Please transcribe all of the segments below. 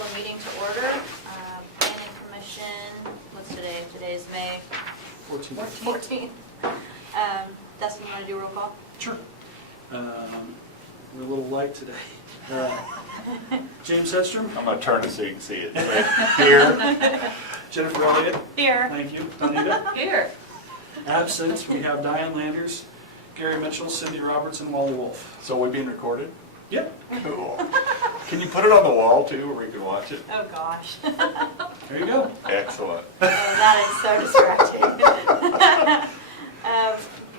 call the meeting to order. Planning Commission, what's today? Today is May 14th. Dustin, you want to do a roll call? Sure. We're a little light today. James Hedstrom. I'm going to turn it so you can see it. Here. Jennifer Elliott. Here. Thank you. Donita. Here. Absent, we have Diane Landers, Gary Mitchell, Cindy Roberts, and Wally Wolf. So we're being recorded? Yep. Cool. Can you put it on the wall too where we can watch it? Oh, gosh. There you go. Excellent. Oh, that is so distracting.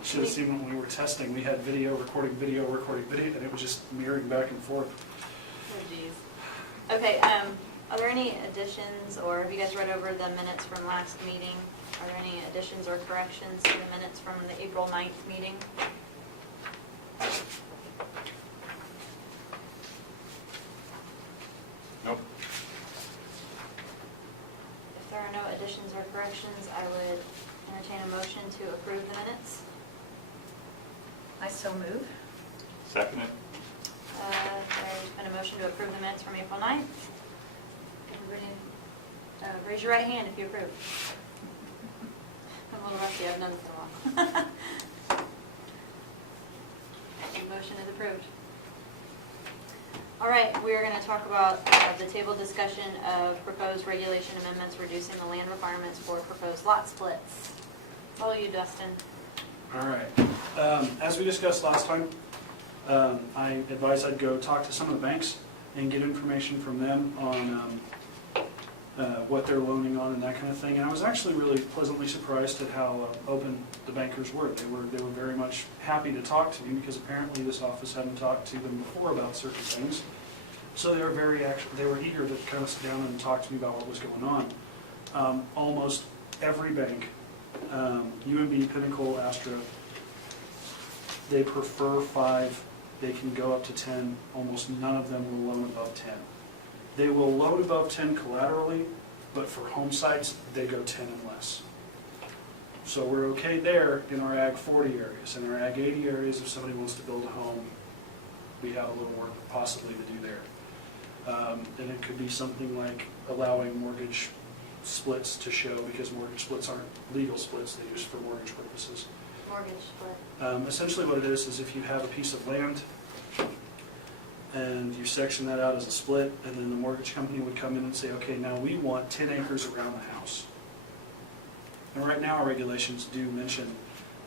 Should have seen when we were testing, we had video, recording video, and it was just mirroring back and forth. Oh, geez. Okay, are there any additions, or have you guys read over the minutes from last meeting? Are there any additions or corrections to the minutes from the April 9th meeting? Nope. If there are no additions or corrections, I would entertain a motion to approve the minutes. I so move. Second it. There's been a motion to approve the minutes from April 9th. Everybody, raise your right hand if you approve. I'm a little rusty, I've done this in a while. The motion is approved. All right, we are going to talk about the table discussion of proposed regulation amendments reducing the land requirements for proposed lot splits. Follow you, Dustin. All right. As we discussed last time, I advised I'd go talk to some of the banks and get information from them on what they're loaning on and that kind of thing. And I was actually really pleasantly surprised at how open the bankers were. They were very much happy to talk to me because apparently this office hadn't talked to them before about certain things. So they were eager to kind of sit down and talk to me about what was going on. Almost every bank, UMB, Pinnacle, Astra, they prefer 5. They can go up to 10. Almost none of them will loan above 10. They will loan above 10 collaterally, but for home sites, they go 10 and less. So we're okay there in our Ag 40 areas. In our Ag 80 areas, if somebody wants to build a home, we have a little work possibly to do there. And it could be something like allowing mortgage splits to show, because mortgage splits aren't legal splits, they're used for mortgage purposes. Mortgage split. Essentially what it is if you have a piece of land and you section that out as a split, and then the mortgage company would come in and say, okay, now we want 10 acres around the house. And right now our regulations do mention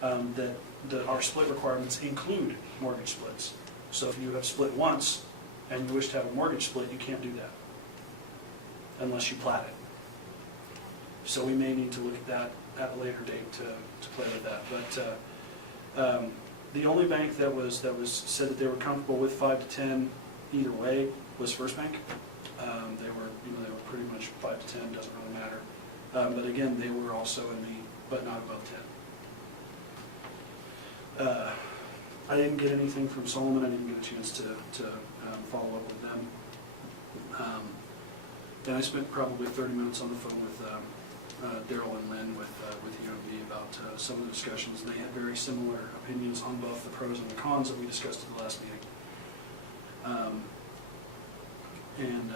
that our split requirements include mortgage splits. So if you have split once and you wish to have a mortgage split, you can't do that unless you plat it. So we may need to look at that at a later date to play with that. But the only bank that said that they were comfortable with 5 to 10 either way was First Bank. They were pretty much 5 to 10, doesn't really matter. But again, they were also in the but not above 10. I didn't get anything from Solomon. I didn't get a chance to follow up with them. And I spent probably 30 minutes on the phone with Daryl and Lynn with UMB about some of the discussions, and they had very similar opinions on both the pros and the cons that we discussed at the last meeting. And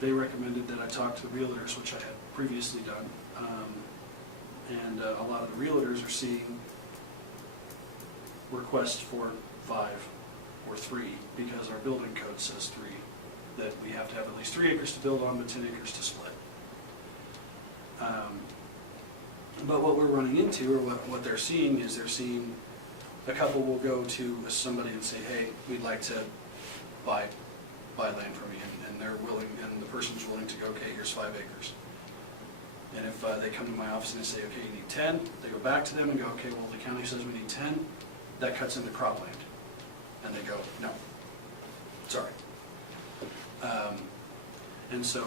they recommended that I talk to the realtors, which I had previously done. And a lot of the realtors are seeing requests for 5 or 3 because our building code says 3, that we have to have at least 3 acres to build on, but 10 acres to split. But what we're running into, or what they're seeing, is they're seeing a couple will go to somebody and say, hey, we'd like to buy land from you, and they're willing, and the person's willing to go, okay, here's 5 acres. And if they come to my office and they say, okay, you need 10, they go back to them and go, okay, well, the county says we need 10, that cuts into cropland. And they go, no, sorry. And so,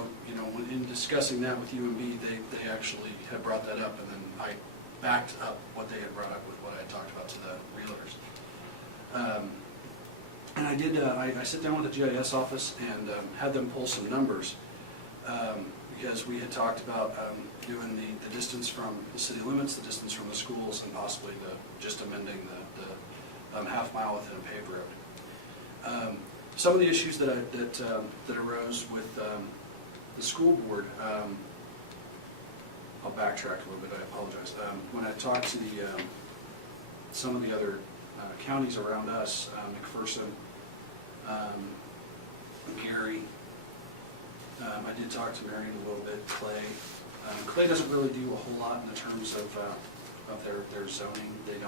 in discussing that with UMB, they actually had brought that up, and then I backed up what they had brought up with what I had talked about to the realtors. And I did, I sit down with the GIS office and had them pull some numbers, because we had talked about doing the distance from the city limits, the distance from the schools, and possibly just amending the half mile within a paved road. Some of the issues that arose with the school board, I'll backtrack a little bit, I apologize. When I talked to some of the other counties around us, McPherson, Gary, I did talk to Marion a little bit, Clay. Clay doesn't really do a whole lot in the terms of their zoning. They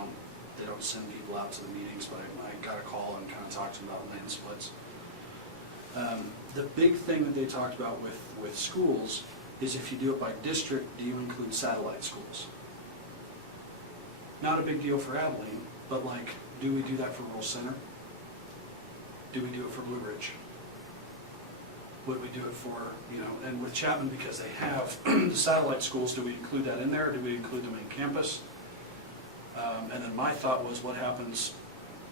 don't send people out to the meetings, but I got a call and kind of talked to them about land splits. The big thing that they talked about with schools is if you do it by district, do you include satellite schools? Not a big deal for Abilene, but like, do we do that for Rural Center? Do we do it for Blue Ridge? Would we do it for, and with Chapman, because they have the satellite schools, do we include that in there, or do we include them in campus? And then my thought was, what happens,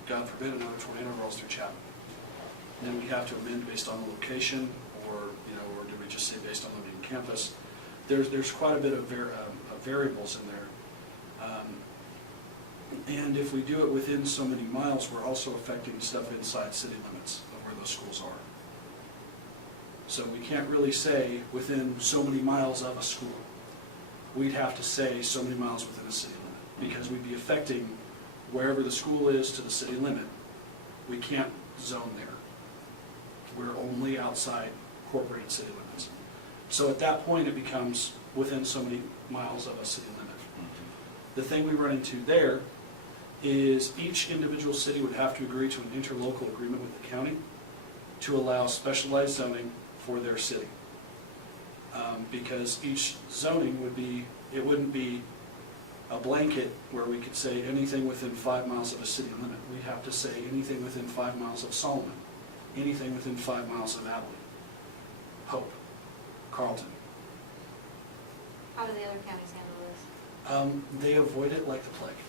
God forbid, another tornado rolls through Chapman? Then we have to amend based on the location, or do we just say based on them being campus? There's quite a bit of variables in there. And if we do it within so many miles, we're also affecting stuff inside city limits of where those schools are. So we can't really say within so many miles of a school. We'd have to say so many miles within a city limit, because we'd be affecting wherever the school is to the city limit. We can't zone there. We're only outside corporate city limits. So at that point, it becomes within so many miles of a city limit. The thing we run into there is each individual city would have to agree to an interlocal agreement with the county to allow specialized zoning for their city. Because each zoning it wouldn't be a blanket where we could say anything within 5 miles of a city limit. We'd have to say anything within 5 miles of Solomon, anything within 5 miles of Abilene, Hope, Carlton. How do the other counties handle this? They avoid it like the plague.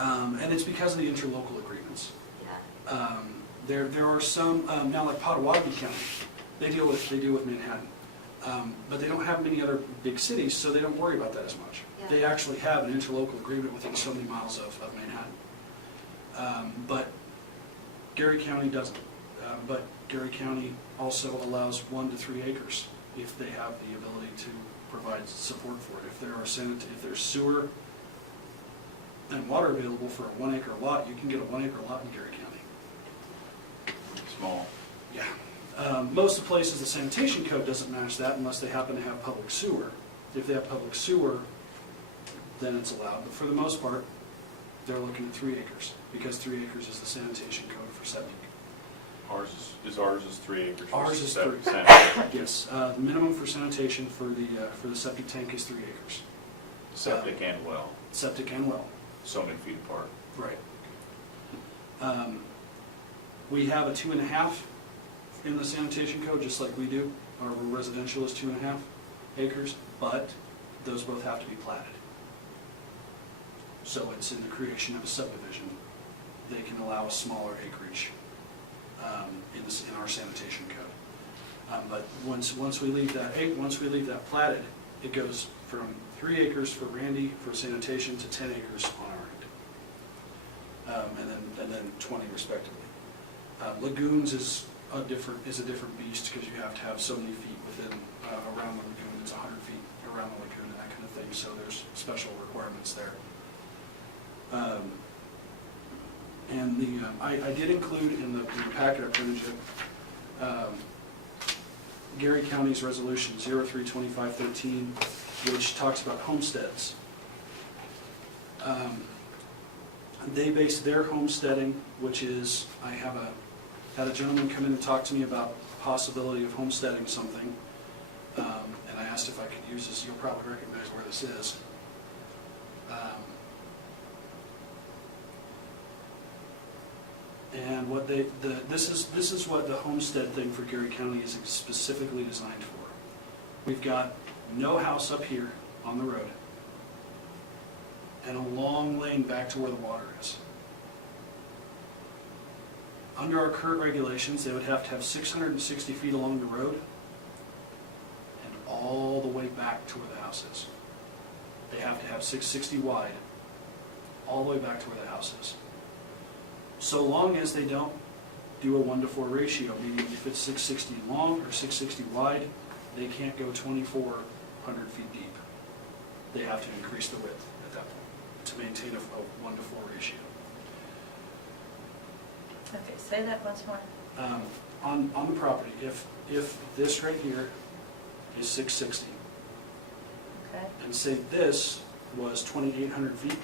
And it's because of the interlocal agreements. Yeah. There are some, now like Potawatomi County, they deal with Manhattan. But they don't have many other big cities, so they don't worry about that as much. Yeah. They actually have an interlocal agreement within so many miles of Manhattan. But Gary County doesn't. But Gary County also allows 1 to 3 acres if they have the ability to provide support for it. If there's sewer and water available for a 1 acre lot, you can get a 1 acre lot in Gary County. Small. Yeah. Most of the places, the sanitation code doesn't match that unless they happen to have public sewer. If they have public sewer, then it's allowed. But for the most part, they're looking at 3 acres, because 3 acres is the sanitation code for septic. Ours is 3 acres. Ours is 3. Sanitation. Yes, the minimum for sanitation for the septic tank is 3 acres. Septic and well, Septic and well. so many feet apart. Right. We have a 2.5 in the sanitation code, just like we do. Our residential is 2.5 acres, but those both have to be platted. So it's in the creation of a subdivision. They can allow a smaller acreage in our sanitation code. But once we leave that platted, it goes from 3 acres for Randy for sanitation to 10 acres on our end, and then 20 respectively. Lagoons is a different beast, because you have to have so many feet within around the lagoon. It's 100 feet around the lagoon and that kind of thing. So there's special requirements there. And I did include in the packet I printed you Gary County's resolution 032513, which talks about homesteads. They base their homesteading, which is, I had a gentleman come in and talk to me about the possibility of homesteading something, and I asked if I could use this. You'll probably recognize where this is. And what this is what the homestead thing for Gary County is specifically designed for. We've got no house up here on the road, and a long lane back to where the water is. Under our current regulations, they would have to have 660 feet along the road and all the way back to where the house is. They have to have 660 wide, all the way back to where the house is. So long as they don't do a 1-to-4 ratio, meaning if it's 660 long or 660 wide, they can't go 2,400 feet deep. They have to increase the width at that point to maintain a 1-to-4 ratio. Okay, say that once more. On the property, if this right here is 660, Okay, and say this was 2,800 feet,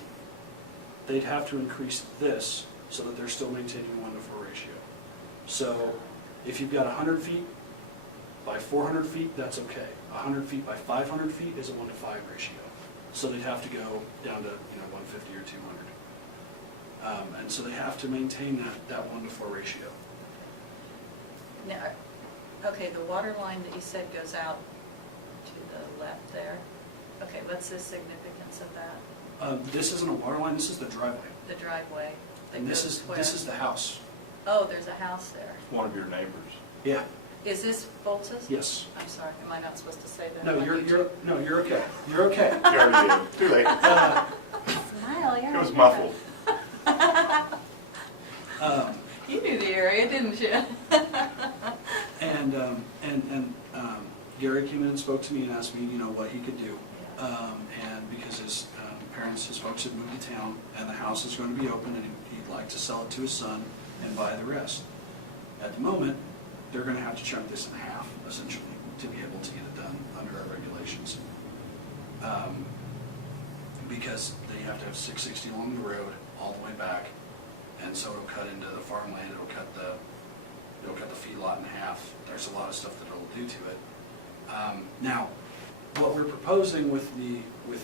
they'd have to increase this so that they're still maintaining a 1-to-4 ratio. So if you've got 100 feet by 400 feet, that's okay. 100 feet by 500 feet is a 1-to-5 ratio. So they'd have to go down to 150 or 200. And so they have to maintain that 1-to-4 ratio. now, okay, the water line that you said goes out to the left there. Okay, what's the significance of that? This isn't a water line, this is the driveway. The driveway that And this goes where? is the house. Oh, there's a house there. One of your neighbors. Yeah, Is this Boltz's? yes. I'm sorry, am I not supposed to say that? No, on you're YouTube? okay. You're okay. You already did. Too late. Smile, you're It was okay. muffled. You knew the area, didn't you? And Gary came in and spoke to me and asked me, what he could do. And because his parents, his folks had moved to town, and the house is going to be open, and he'd like to sell it to his son and buy the rest. At the moment, they're going to have to chunk this in half, essentially, to be able to get it done under our regulations. Because they have to have 660 along the road, all the way back, and so it'll cut into the farmland, it'll cut the feedlot in half. There's a lot of stuff that it'll do to it. Now, what we're proposing with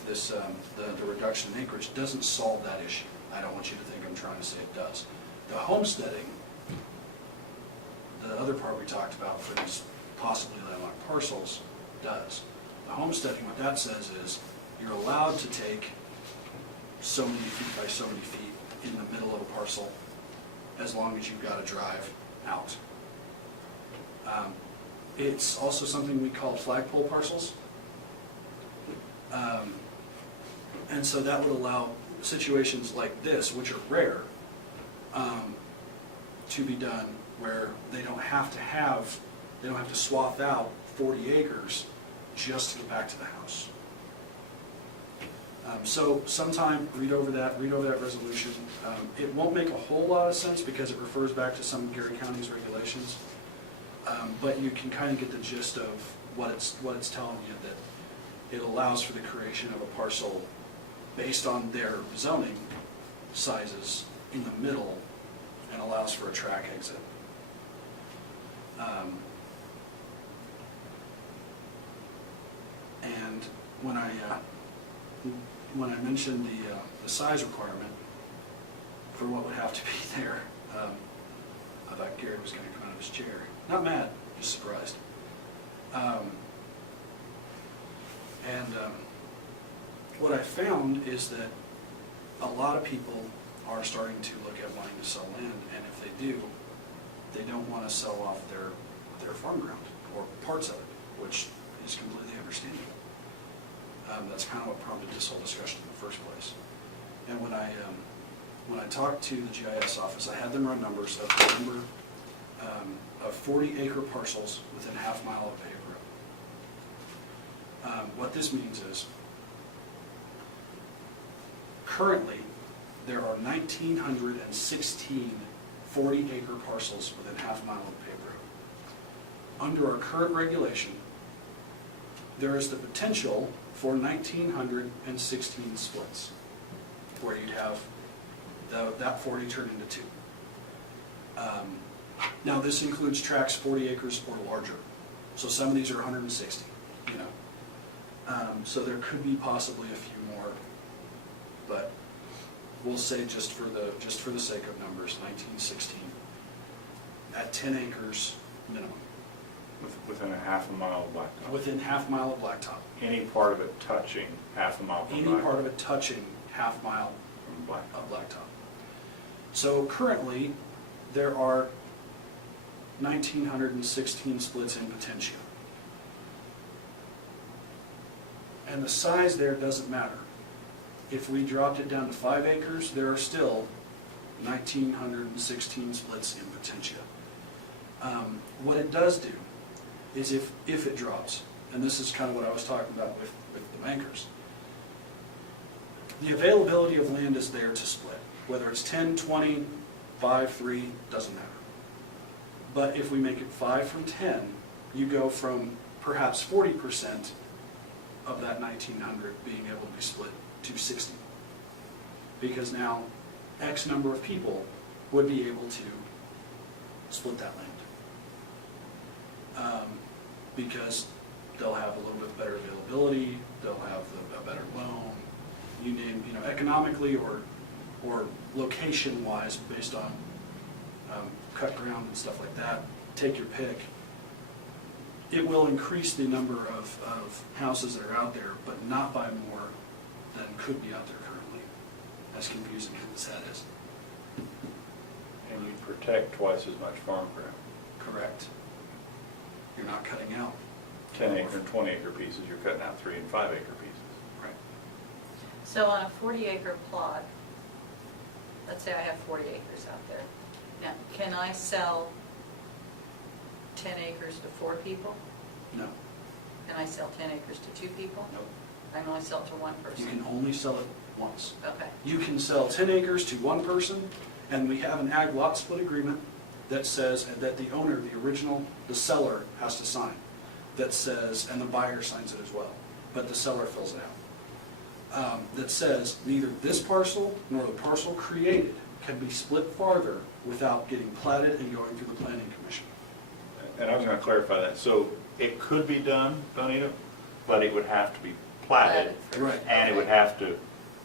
this the reduction in acreage doesn't solve that issue. I don't want you to think I'm trying to say it does. The homesteading, the other part we talked about for these possibly landlocked parcels, does. The homesteading, what that says is you're allowed to take so many feet by so many feet in the middle of a parcel as long as you've got a drive out. It's also something we call flagpole parcels. And so that would allow situations like this, which are rare, to be done where they don't have to swath out 40 acres just to get back to the house. So sometime read over that resolution. It won't make a whole lot of sense because it refers back to some of Gary County's regulations. But you can kind of get the gist of what it's telling you, that it allows for the creation of a parcel based on their zoning sizes in the middle and allows for a track exit. And when I mentioned the size requirement for what would have to be there, I thought Gary was going to come out of his chair. Not mad, just surprised. What I found is that a lot of people are starting to look at wanting to sell land, and if they do, they don't want to sell off their farm ground or parts of it, which is completely understandable. That's kind of what prompted this whole discussion in the first place. And when I talked to the GIS office, I had them run numbers of the number of 40-acre parcels within a half mile of paved road. What this means is, currently, there are 1,916 40-acre parcels within half mile of paved road. Under our current regulation, there is the potential for 1,916 splits, where you'd have that 40 turned into 2. Now this includes tracts 40 acres or larger, so some of these are 160. So there could be possibly a few more, but we'll say just for the sake of numbers, 1916 at 10 acres minimum. Within a half a mile of blacktop. Within half mile of blacktop. Any part of it touching half a mile from Any blacktop. part of it touching half mile From blacktop. of blacktop. So currently, there are 1,916 splits in potentia. And the size there doesn't matter. If we dropped it down to 5 acres, there are still 1,916 splits in potentia. What it does do is if it drops, and this is kind of what I was talking about with the bankers, the availability of land is there to split, whether it's 10, 20, 5, 3, doesn't matter. But if we make it 5 from 10, you go from perhaps 40% of that 1,900 being able to be split to 60. Because now X number of people would be able to split that land. Because they'll have a little bit better availability, they'll have a better loan, you name, economically or location-wise, based on cut ground and stuff like that, take your pick. It will increase the number of houses that are out there, but not by more than could be out there currently, as confusing as that is. And you protect twice as much farm ground. Correct. You're not cutting out. 10 acre and 20 acre pieces, you're cutting out 3 and 5 acre pieces. Right. So on a 40-acre plot, let's say I have 40 acres out there. Now, can I sell 10 acres to 4 people? No. Can I sell 10 acres to 2 people? No. I can only sell to one You person? can only sell it once. Okay. You can sell 10 acres to one person, and we have an ag lot split agreement that says, that the owner, the seller has to sign, that says, and the buyer signs it as well, but the seller fills it out, that says neither this parcel nor the parcel created can be split farther without getting platted and going through the planning commission. And I was going to clarify that. So it could be done, Donita, but it would have to be platted. Right. And it would have to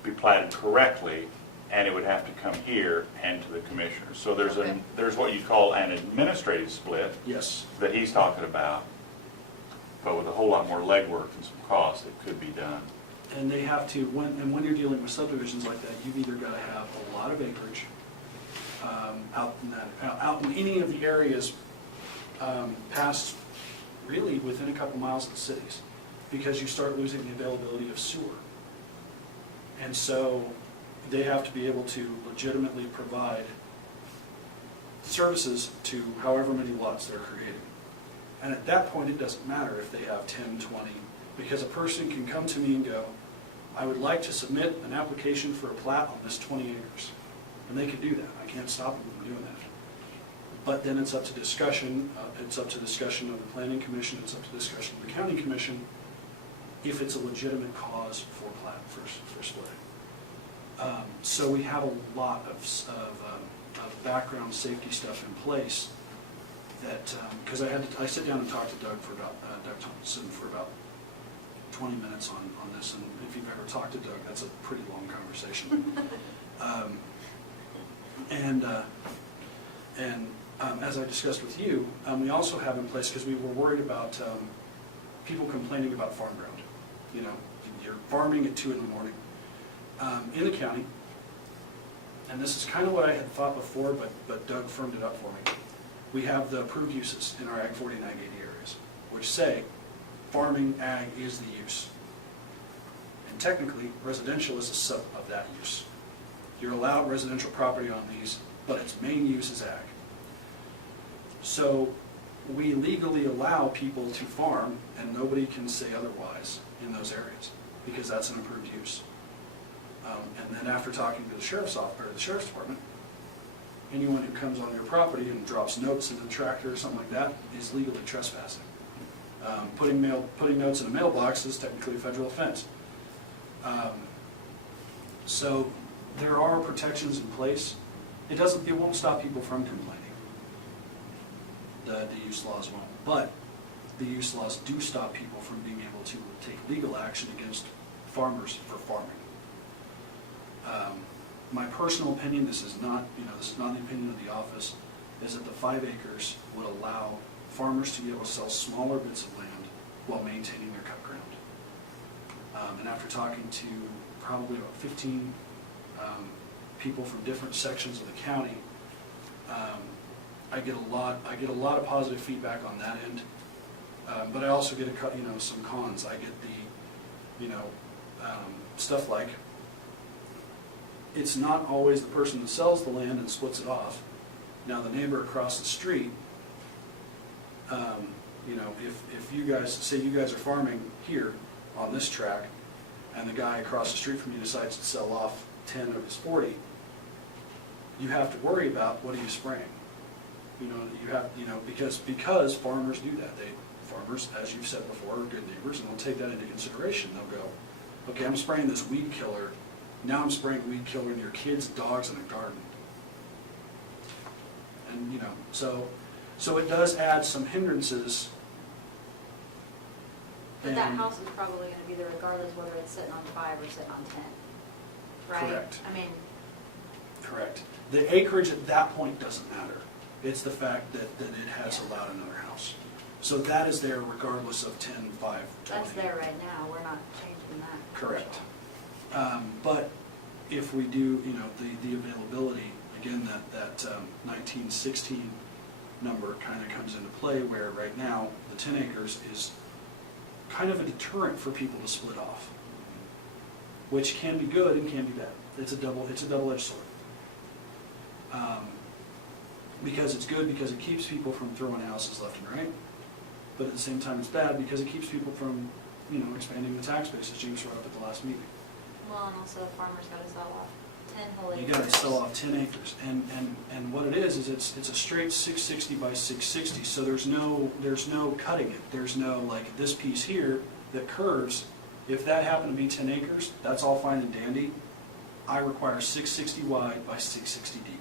be platted correctly, and it would have to come here and to the commissioners. So there's Okay. there's what you call an administrative split Yes. that he's talking about, but with a whole lot more legwork and some cost, it could be done. And they have to, when you're dealing with subdivisions like that, you've either got to have a lot of acreage out in any of the areas past, really within a couple miles of the cities, because you start losing the availability of sewer. And so they have to be able to legitimately provide services to however many lots they're creating. And at that point, it doesn't matter if they have 10, 20, because a person can come to me and go, I would like to submit an application for a plat on this 20 acres. And they can do that. I can't stop them from doing that. But then it's up to discussion, of the planning commission, it's up to discussion of the county commission, if it's a legitimate cause for plat, for splitting. So we have a lot of background safety stuff in place that, because I sit down and talk to Doug Thompson for about 20 minutes on this, and if you've ever talked to Doug, that's a pretty long conversation. As I discussed with you, we also have in place, because we were worried about people complaining about farm ground. You're farming at 2 in the morning. In the county, and this is kind of what I had thought before, but Doug firmed it up for me. We have the approved uses in our Ag 40 and Ag 80 areas, which say farming ag is the use. And technically, residential is a sub of that use. You're allowed residential property on these, but its main use is ag. So we legally allow people to farm, and nobody can say otherwise in those areas, because that's an approved use. And then after talking to the sheriff's department, anyone who comes on your property and drops notes in the tractor or something like that is legally trespassing. Putting notes in a mailbox is technically a federal offense. So there are protections in place. It won't stop people from complaining. The use laws won't, but the use laws do stop people from being able to take legal action against farmers for farming. My personal opinion, this is not the opinion of the office, is that the 5 acres would allow farmers to be able to sell smaller bits of land while maintaining their cut ground. And after talking to probably about 15 people from different sections of the county, I get a lot of positive feedback on that end. But I also get some cons. I get the stuff like, it's not always the person that sells the land and splits it off. Now the neighbor across the street You know, if you guys, say you guys are farming here on this track, and the guy across the street from you decides to sell off 10 of his 40, you have to worry about what are you spraying. You know, you have, you know, because farmers do that. Farmers, as you've said before, are good neighbors, and they'll take that into consideration. They'll go, okay, I'm spraying this weed killer. Now I'm spraying weed killer in your kids' dogs in a garden. And, you know, so it does add some hindrances. But that And- house is probably gonna be there regardless whether it's sitting on 5 or sitting on 10, right? Correct. I mean, Correct. The acreage at that point doesn't matter. It's the fact that it has Yeah. allowed another house. So that is there regardless of 10, 5, 20. that's there right now, we're not changing that. Correct. But if we do, you know, the availability, again, that 1916 number kind of comes into play, where right now the 10 acres is kind of a deterrent for people to split off, which can be good and can be bad. It's a double-edged sword. Because it's good because it keeps people from throwing houses left and right, but at the same time it's bad because it keeps people from, you know, expanding the tax base, as James brought up at the last meeting. Well, and also farmers gotta sell off 10 whole acres. You gotta sell off 10 acres, and what it is it's a straight 660 by 660, so there's no cutting it. There's no, like, this piece here that curves, if that happened to be 10 acres, that's all fine and dandy. I require 660 wide by 660 deep.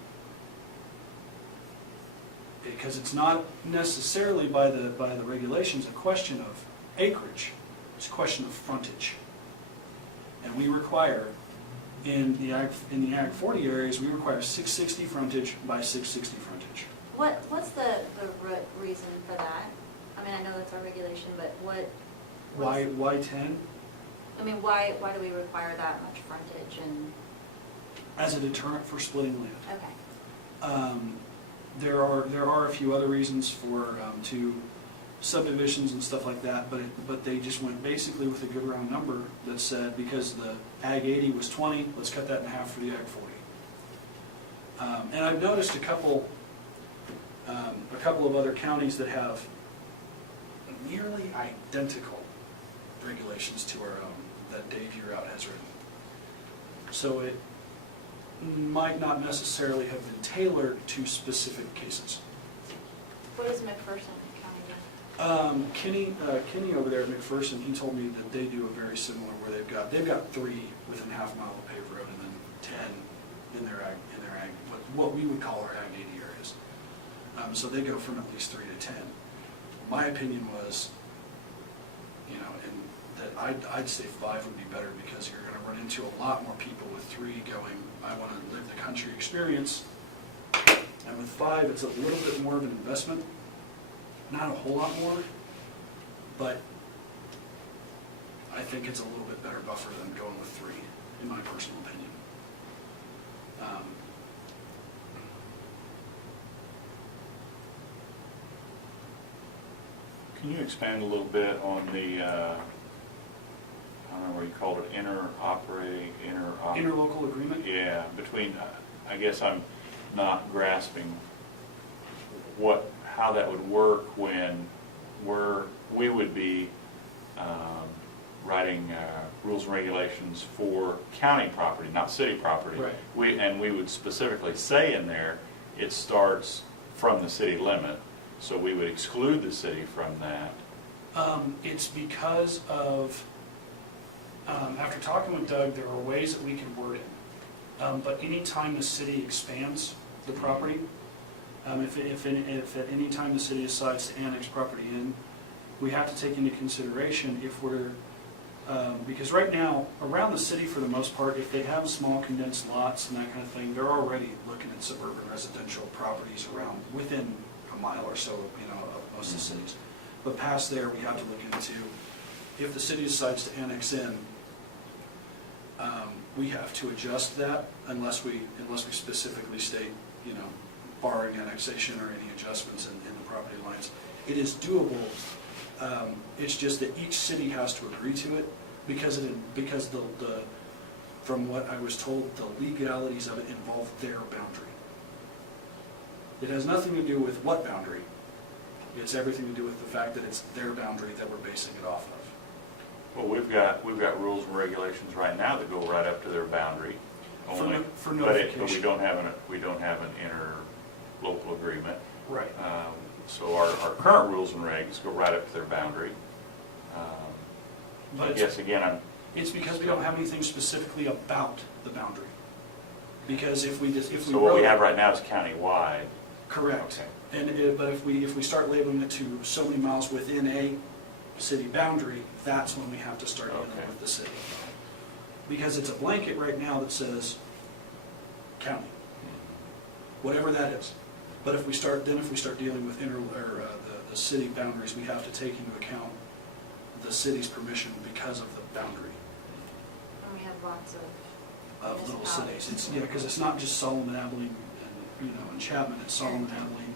Because it's not necessarily by the regulations a question of acreage, it's a question of frontage. And we require, in the Ag 40 areas, we require 660 frontage by 660 frontage. What's the reason for that? I mean, I know that's our regulation, but what? Why 10? I mean, why do we require that much frontage and, As a deterrent for splitting land. okay. There are a few other reasons for two subdivisions and stuff like that, but they just went basically with a good round number that said, because the Ag 80 was 20, let's cut that in half for the Ag 40. And I've noticed a couple of other counties that have nearly identical regulations to our own that Dave Yearout has written. So it might not necessarily have been tailored to specific cases. What does McPherson County do? Kenny over there at McPherson, he told me that they do a very similar, where they've got 3 within half mile of paved road, and then 10 in their ag, what we would call our Ag 80 areas. So they go from at least 3 to 10. My opinion was, you know, that I'd say 5 would be better, because you're going to run into a lot more people with 3 going, I want to live the country experience. And with 5, it's a little bit more of an investment. Not a whole lot more, but I think it's a little bit better buffer than going with 3, in my personal opinion. Can you expand a little bit on the, I don't know what you called it, Interlocal agreement? Yeah, between, I guess I'm not grasping how that would work when we would be writing rules and regulations for county property, not city property. Right. And we would specifically say in there, it starts from the city limit, so we would exclude the city from that. It's because of, after talking with Doug, there are ways that we can word it. But anytime the city expands the property, if at any time the city decides to annex property in, we have to take into consideration if we're, because right now, around the city for the most part, if they have small condensed lots and that kind of thing, they're already looking at suburban residential properties around, within a mile or so, you know, of most of the cities. But past there, we have to look into, if the city decides to annex in, we have to adjust that unless we specifically state, you know, barring annexation or any adjustments in the property lines. It is doable. It's just that each city has to agree to it, because from what I was told, the legalities of it involve their boundary. It has nothing to do with what boundary. It's everything to do with the fact that it's their boundary that we're basing it off of. Well, we've got rules and regulations right now that go right up to their boundary. Only, For but notification. we don't have an interlocal agreement. Right. So our current rules and regs go right up to their boundary. But I it's- guess again, It's because we don't have anything specifically about the boundary. Because if we so what we wrote- have right now is countywide. Correct. Okay. But if we start labeling it to so many miles within a city boundary, that's when we have to start dealing Okay. with the city. Because it's a blanket right now that says county, whatever that is. But if we start dealing with the city boundaries, we have to take into account the city's permission because of the boundary And we have lots of of little cities. Because it's not just Solomon, Abilene, and Chapman, it's Solomon, Abilene,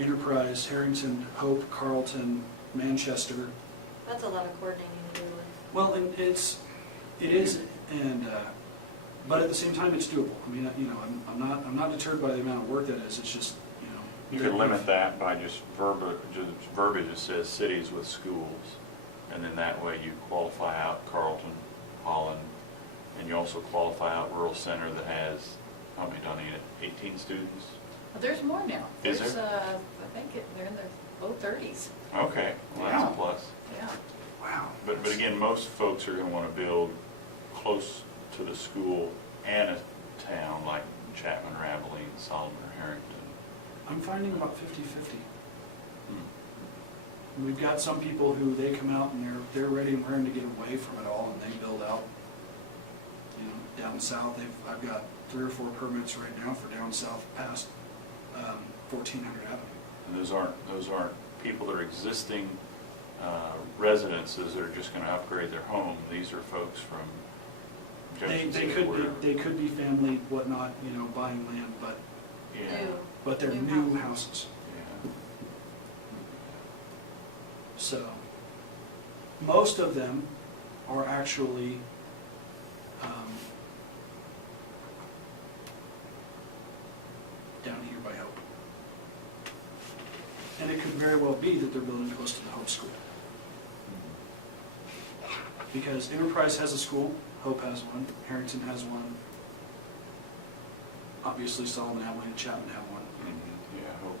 Enterprise, Harrington, Hope, Carlton, Manchester. That's a lot of coordinating to do with. Well, and it is, but at the same time, it's doable. I mean, I'm not deterred by the amount of work that is, it's just, You could limit that by just verbiage that says cities with schools, and then that way you qualify out Carlton, Holland, and you also qualify out rural center that has, how many, Donnie, 18 students? Well, there's more now. Is There's, there? I think they're in the low 30s. Okay, well, that's a Wow. plus. Yeah. wow. But again, most folks are going to want to build close to the school and a town like Chapman or Abilene, Solomon or Harrington. I'm finding about 50-50. Hmm. We've got some people who they come out and they're ready and raring to get away from it all, and they build out, down south. I've got 3 or 4 permits right now for down south past 1400 Avenue. And those aren't people that are existing residences that are just going to upgrade their home. These are folks from They Junction City. they could be family, whatnot, buying land, Yeah, but they're New new houses. houses. yeah. So, most of them are actually down here by Hope. And it could very well be that they're building close to the Hope School. Because Enterprise has a school, Hope has one, Harrington has one. Obviously Solomon, Abilene, and Chapman have one. Mhm. Yeah, I hope.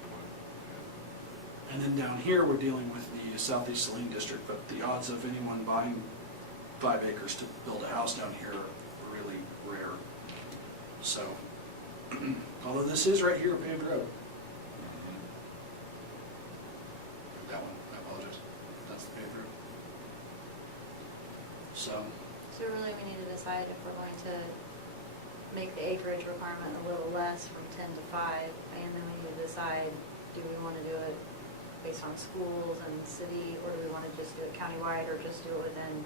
And then down here, we're dealing with the Southeast Saline District, but the odds of anyone buying 5 acres to build a house down here are really rare. So, although this is right here, a paved road. That one, I apologize. That's the paved road. So, So really, we need to decide if we're going to make the acreage requirement a little less from 10 to 5, and then we need to decide, do we want to do it based on schools and city, or do we want to just do it countywide, or just do it within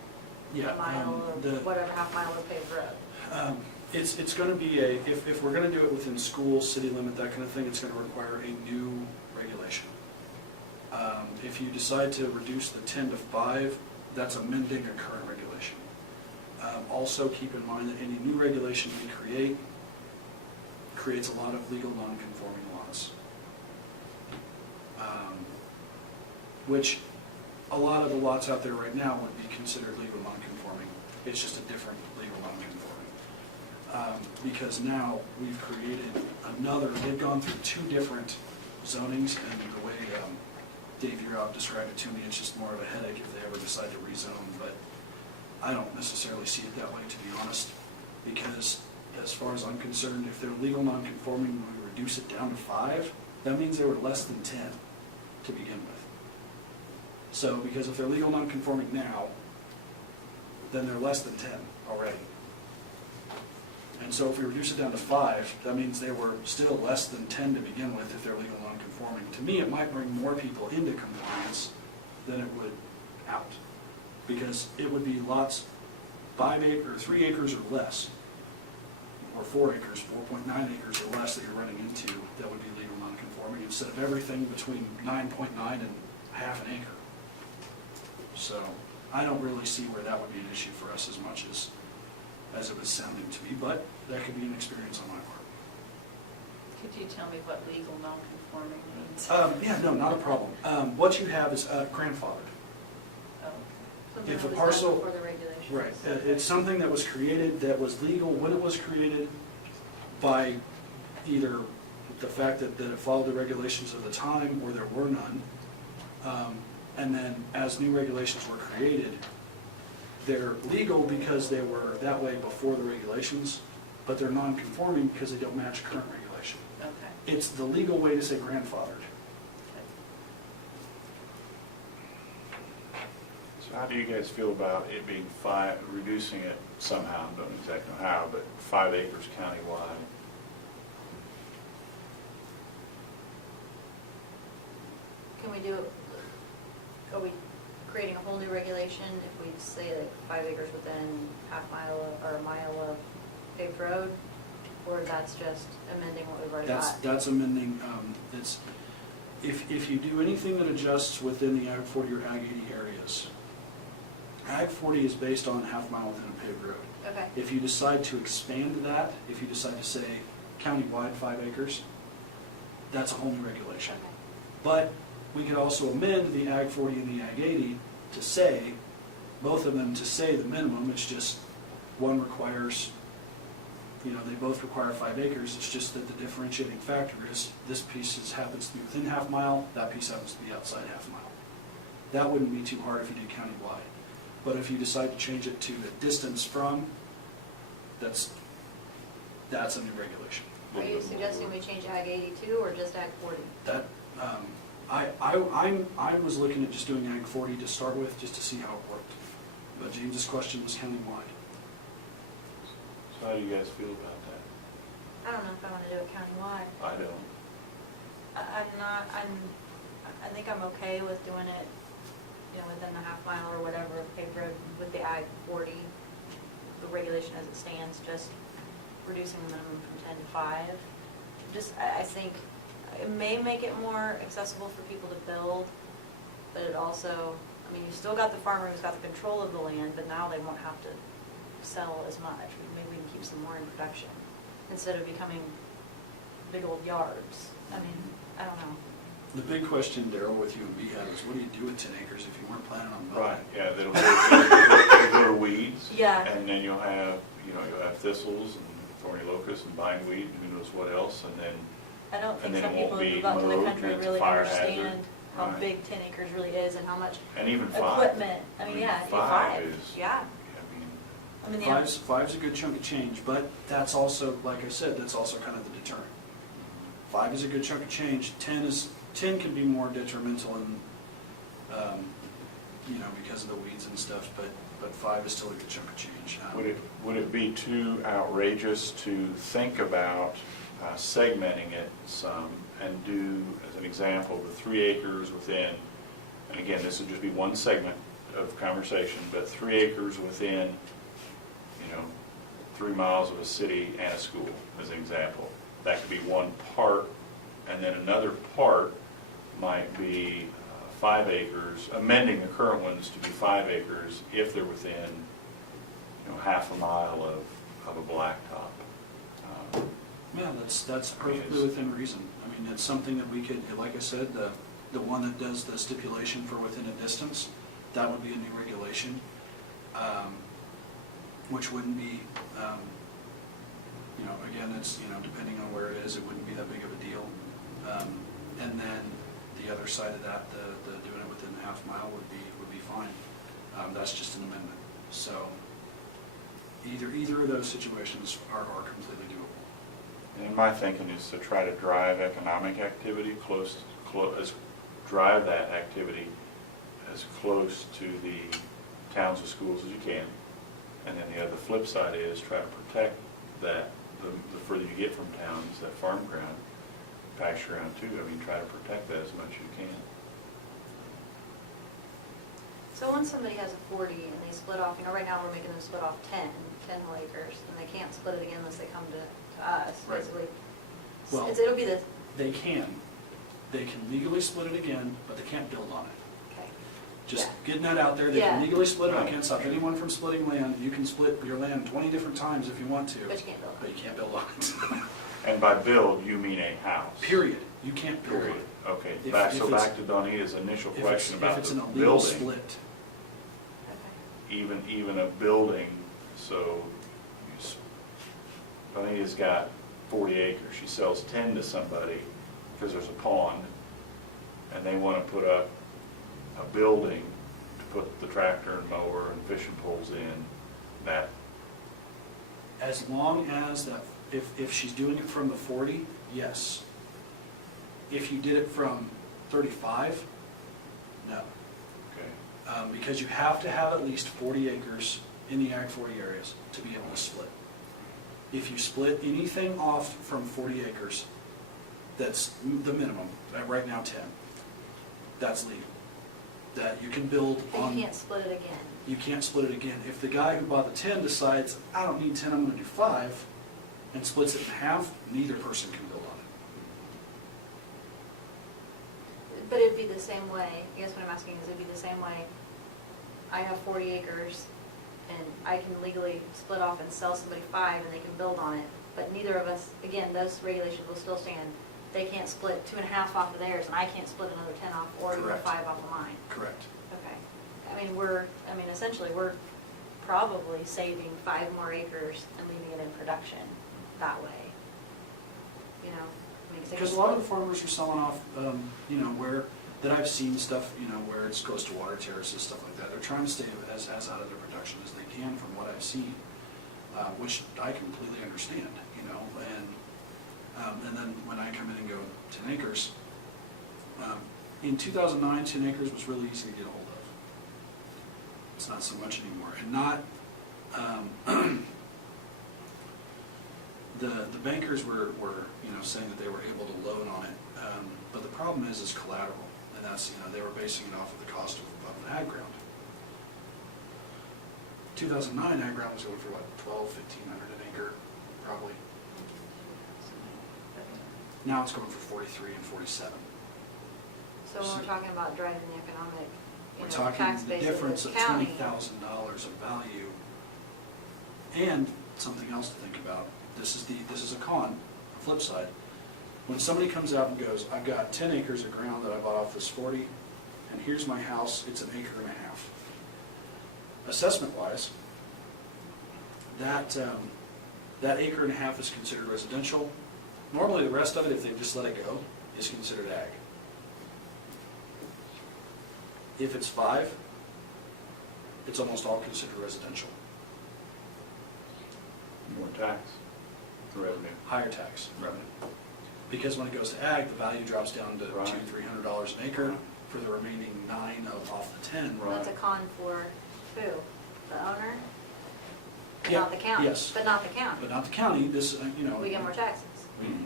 yeah. a mile, or the- whatever, half mile of paved road? It's going to be if we're going to do it within schools, city limit, that kind of thing, it's going to require a new regulation. If you decide to reduce the 10 to 5, that's amending a current regulation. Also keep in mind that any new regulation we create creates a lot of legal non-conforming lots. Which a lot of the lots out there right now would be considered legal non-conforming. It's just a different legal non-conforming. Because now we've created they've gone through 2 different zonings, and the way Dave Urop described it to me, it's just more of a headache if they ever decide to rezone, but I don't necessarily see it that way, to be honest, because as far as I'm concerned, if they're legal non-conforming, when we reduce it down to 5, that means they were less than 10 to begin with. So, because if they're legal non-conforming now, then they're less than 10 already. And so if we reduce it down to 5, that means they were still less than 10 to begin with if they're legal non-conforming. To me, it might bring more people into compliance than it would out. Because it would be lots 5 acres, 3 acres or less, or 4 acres, 4.9 acres or less that you're running into that would be legal non-conforming, instead of everything between 9.9 and half an acre. So I don't really see where that would be an issue for us as much as it was sounding to me, but that could be an experience on my part. Could you tell me what legal non-conforming non-conforming means. Yeah, no, not a problem. What you have is grandfathered. Oh, Something If that a was parcel- done before the regulations. Right, it's something that was created, that was legal when it was created by either the fact that it followed the regulations of the time or there were none. And then as new regulations were created, they're legal because they were that way before the regulations, but they're non-conforming because they don't match current regulation. Okay. It's the legal way to say grandfathered. So how do you guys feel about it being reducing it somehow, don't exactly know how, but 5 acres countywide? Can we do, are we creating a whole new regulation if we say like 5 acres within half mile or a mile of paved road? Or that's just amending what we've already got? That's amending, it's, if you do anything that adjusts within the Ag 40 or Ag 80 areas, Ag 40 is based on half mile within a paved road. Okay, If you decide to expand that, if you decide to say countywide 5 acres, that's a whole new regulation. okay. But we could also amend the Ag 40 and the Ag 80 to say, both of them to say the minimum, it's just one requires, they both require 5 acres, it's just that the differentiating factor is this piece happens to be within half mile, that piece happens to be outside half mile. That wouldn't be too hard if you did countywide. But if you decide to change it to the distance from, that's a new regulation. Are you suggesting we change Ag 82 or just Ag 40? That, I was looking at just doing Ag 40 to start with, just to see how it worked. But James's question was countywide. So how do you guys feel about that? I don't know if I want to do it countywide. I don't. I think I'm okay with doing it, within the half mile or whatever of paved road with the Ag 40, the regulation as it stands, just reducing the minimum from 10 to 5. I think it may make it more accessible for people to build, but it also, you still got the farmer who's got the control of the land, but now they won't have to sell as much. Maybe we can keep some more in production instead of becoming big old yards. I don't know. The big question, Daryl, with you and B had was, what do you do with 10 acres if you weren't planning on building? Right, yeah, it'll go to weeds. Yeah. And then you'll have thistles and thorny locusts and bindweed and who knows what else, and then I don't think And then some it won't people who be move out to the mowed, country and it's a really fire understand hazard. how Right. big 10 acres really is and how much and even 5. equipment. Yeah, do 5 is. Yeah. I mean, Five's a good chunk of change, but that's also, like I said, that's also kind of the deterrent. 5 is a good chunk of change. 10 can be more detrimental and, because of the weeds and stuff, but 5 is still a good chunk of change. would it be too outrageous to think about segmenting it some and do, as an example, the 3 acres within, and again, this would just be one segment of conversation, but 3 acres within, 3 miles of a city and a school, as an example. That could be one part, and then another part might be 5 acres, amending the current ones to be 5 acres if they're within, half a mile of a blacktop. Yeah, that's perfectly within reason. It's something that we could, like I said, the one that does the stipulation for within a distance, that would be a new regulation, which wouldn't be, again, it's, depending on where it is, it wouldn't be that big of a deal. And then the other side of that, the doing it within the half mile would be fine. That's just an amendment. So either of those situations are completely doable. And my thinking is to try to drive economic activity drive that activity as close to the towns and schools as you can. And then the flip side is try to protect that, the further you get from towns, that farm ground, pasture ground too. Try to protect that as much as you can. So when somebody has a 40 and they split off, right now we're making them split off 10 whole acres, and they can't split it again unless they come to us, Right. basically. Well, It'll be the, They can legally split it again, but they can't build on it. okay. Just Yeah. getting that out there, they can Yeah. legally split it, I Right. can't stop anyone from splitting land. You can split your land 20 different times if you want to. But you can't build on But it. you can't build on it. And by build, you mean a house. Period. You can't build on Period. it. Okay, If- back, if so it's- back to Donita's initial If question it's about an the illegal building. split, Even a building, so Donita's got 40 acres, she sells 10 to somebody because there's a pond, and they want to put up a building to put the tractor and mower and fishing poles in, that, as long as that, if she's doing it from the 40, yes. If you did it from 35, no. okay, Because you have to have at least 40 acres in the Ag 40 areas to be able to split. If you split anything off from 40 acres, that's the minimum, right now 10, that's legal. That you can build But on. you can't split it again. You can't split it again. If the guy who bought the 10 decides, I don't need 10, I'm gonna do 5, and splits it in half, neither person can build on it. But it'd be the same way, I guess what I'm asking is it'd be the same way, I have 40 acres, and I can legally split off and sell somebody 5, and they can build on it, but neither of us, again, those regulations will still stand. They can't split 2.5 off of theirs, and I can't split another 10 off, or even Correct. 5 off of mine. Correct. Okay. I mean, essentially, we're probably saving 5 more acres and leaving it in production that way. You know? I mean, Because a lot of the farmers are selling off, that I've seen stuff, where it's close to water terraces, stuff like that. They're trying to stay as out of their production as they can from what I've seen, which I completely understand, and then when I come in and go 10 acres, in 2009, 10 acres was really easy to get a hold of. It's not so much anymore, and not, the bankers were saying that they were able to loan on it, but the problem is collateral, and that's, they were basing it off of the cost of an ag ground. 2009, ag ground was going for what, 1,200, 1,500 an acre, probably. Now it's going for 43 and 47. So when we're talking about driving the economic, We're tax talking the base difference of of the county. $20,000 of value. And something else to think about, this is a con, a flip side. When somebody comes out and goes, I've got 10 acres of ground that I bought off this 40, and here's my house, it's an acre and a half. Assessment-wise, that acre and a half is considered residential. Normally, the rest of it, if they just let it go, is considered ag. If it's 5, it's almost all considered residential. more tax revenue. Higher tax revenue. Because when it goes to ag, the value drops down to Right. $200-300 an acre for the remaining 9 off the 10. Right. That's a con for who? The owner? Yeah, Not the county? yes. But not the county? But not the county, this, We get more taxes.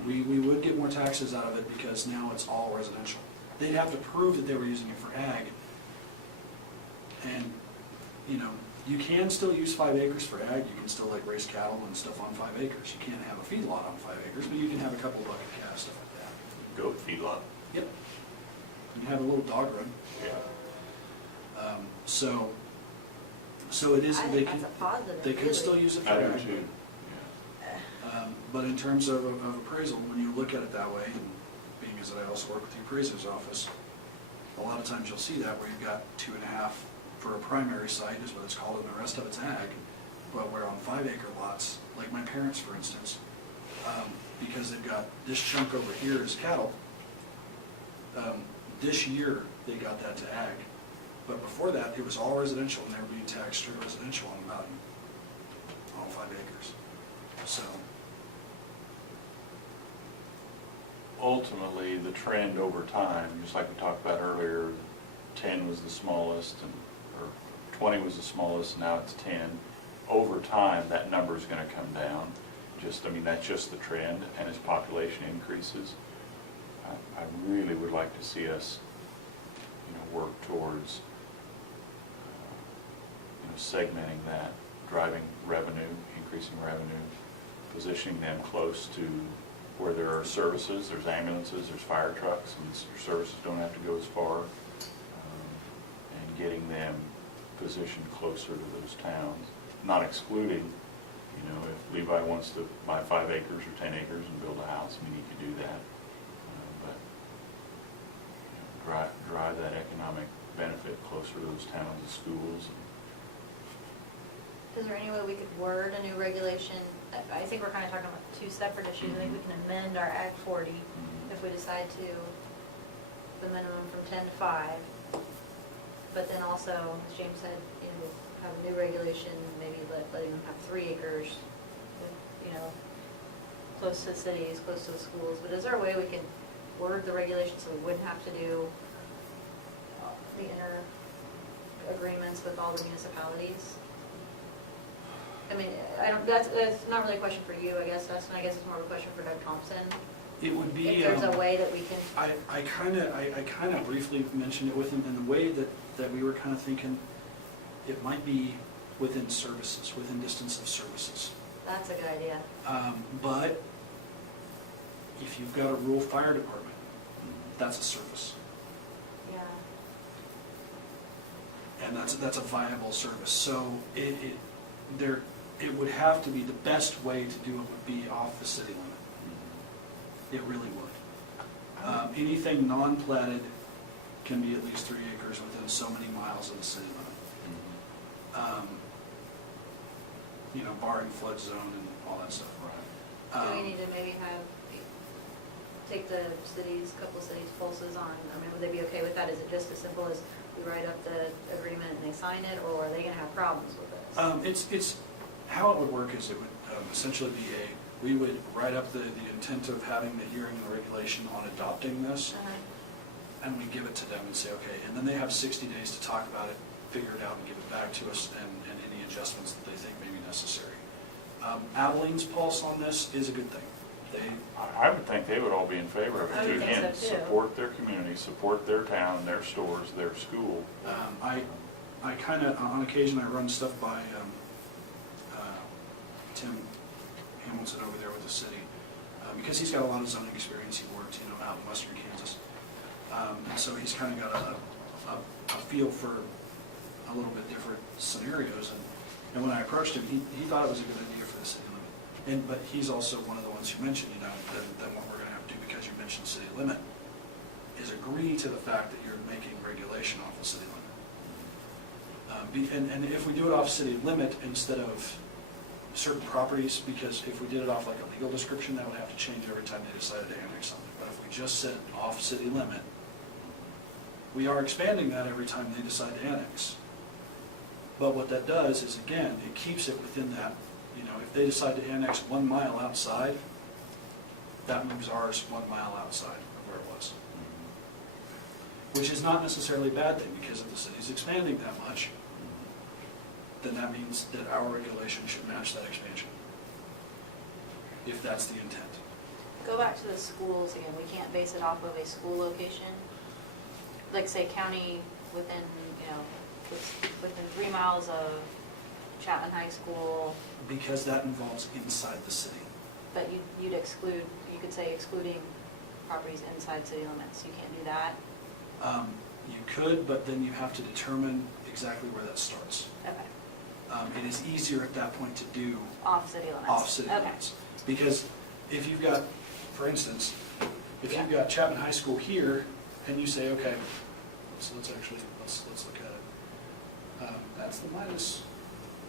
We would get more taxes out of it because now it's all residential. They'd have to prove that they were using it for ag. And, you can still use 5 acres for ag. You can still raise cattle and stuff on 5 acres. You can't have a feedlot on 5 acres, but you can have a couple bucket calves, stuff like that. Goat feedlot. Yep. You can have a little dog run. Yeah. So it is, I they think can, that's a positive, they can really. still use it for I do ag. too. But in terms of appraisal, when you look at it that way, and being as that I also work with the appraiser's office, a lot of times you'll see that where you've got 2.5 for a primary site is what it's called, and the rest of it's ag. But where on 5 acre lots, like my parents, for instance, because they've got this chunk over here is cattle, this year they got that to ag. But before that, it was all residential, and they were being taxed straight residential on about all 5 acres. So, Ultimately, the trend over time, just like we talked about earlier, 10 was the smallest, or 20 was the smallest, and now it's 10. Over time, that number is going to come down. That's just the trend, and as population increases, I really would like to see us, work towards, segmenting that, driving revenue, increasing revenue, positioning them close to where there are services, there's ambulances, there's fire trucks, and your services don't have to go as far, and getting them positioned closer to those towns, not excluding, if Levi wants to buy 5 acres or 10 acres and build a house, he could do that. But drive that economic benefit closer to those towns and schools. Is there any way we could word a new regulation? I think we're kind of talking about two separate issues. I think we can amend our Act 40 if we decide to, the minimum from 10 to 5. But then also, as James said, have a new regulation, maybe letting them have 3 acres, close to cities, close to the schools. But is there a way we can word the regulation so we wouldn't have to do the inter agreements with all the municipalities? I mean, that's not really a question for you, I guess it's more of a question for Doug Thompson. It would be. If there's a way that we can. I kind of briefly mentioned it with him in the way that we were kind of thinking it might be within services, within distance of services. That's a good idea. But if you've got a rural fire department, that's a service. Yeah. And that's a viable service. So it would have to be, the best way to do it would be off the city limit. It really would. Anything non-platted can be at least 3 acres within so many miles of the city limit. Barring flood zone and all that stuff. Do we need to maybe take the couple cities' pulses on, would they be okay with that? Is it just as simple as we write up the agreement and they sign it, or are they gonna have problems with this? It's how it would work is it would essentially be we would write up the intent of having the hearing and the regulation on adopting this, and we give it to them and say, okay, and then they have 60 days to talk about it, figure it out, and give it back to us, and any adjustments that they think may be necessary. Abilene's pulse on this is a good thing. I would think they would all be in favor of I it would too. think Again, so, too. support their community, support their town, their stores, their school. I kind of, on occasion, I run stuff by Tim Hamilton over there with the city, because he's got a lot of zoning experience. He worked, out in western Kansas, and so he's kind of got a feel for a little bit different scenarios. And when I approached him, he thought it was a good idea for the city limit. But he's also one of the ones who mentioned, that what we're going to have to do, because you mentioned city limit, is agree to the fact that you're making regulation off the city limit. And if we do it off city limit instead of certain properties, because if we did it off like a legal description, that would have to change every time they decided to annex something. But if we just said off city limit, we are expanding that every time they decide to annex. But what that does is, again, it keeps it within that, if they decide to annex 1 mile outside, that moves ours 1 mile outside of where it was. Which is not necessarily a bad thing, because if the city's expanding that much, then that means that our regulation should match that expansion, if that's the intent. Go back to the schools again. We can't base it off of a school location. Like say county within, within 3 miles of Chapman High School. Because that involves inside the city. But you'd exclude, you could say excluding properties inside city limits. You can't do that? You could, but then you have to determine exactly where that starts. Okay. It is easier at that point to do Off city limits? off city Okay. limits. Because if you've got, for instance, if Yeah. you've got Chapman High School here, and you say, okay, so let's look at it. That's the minus,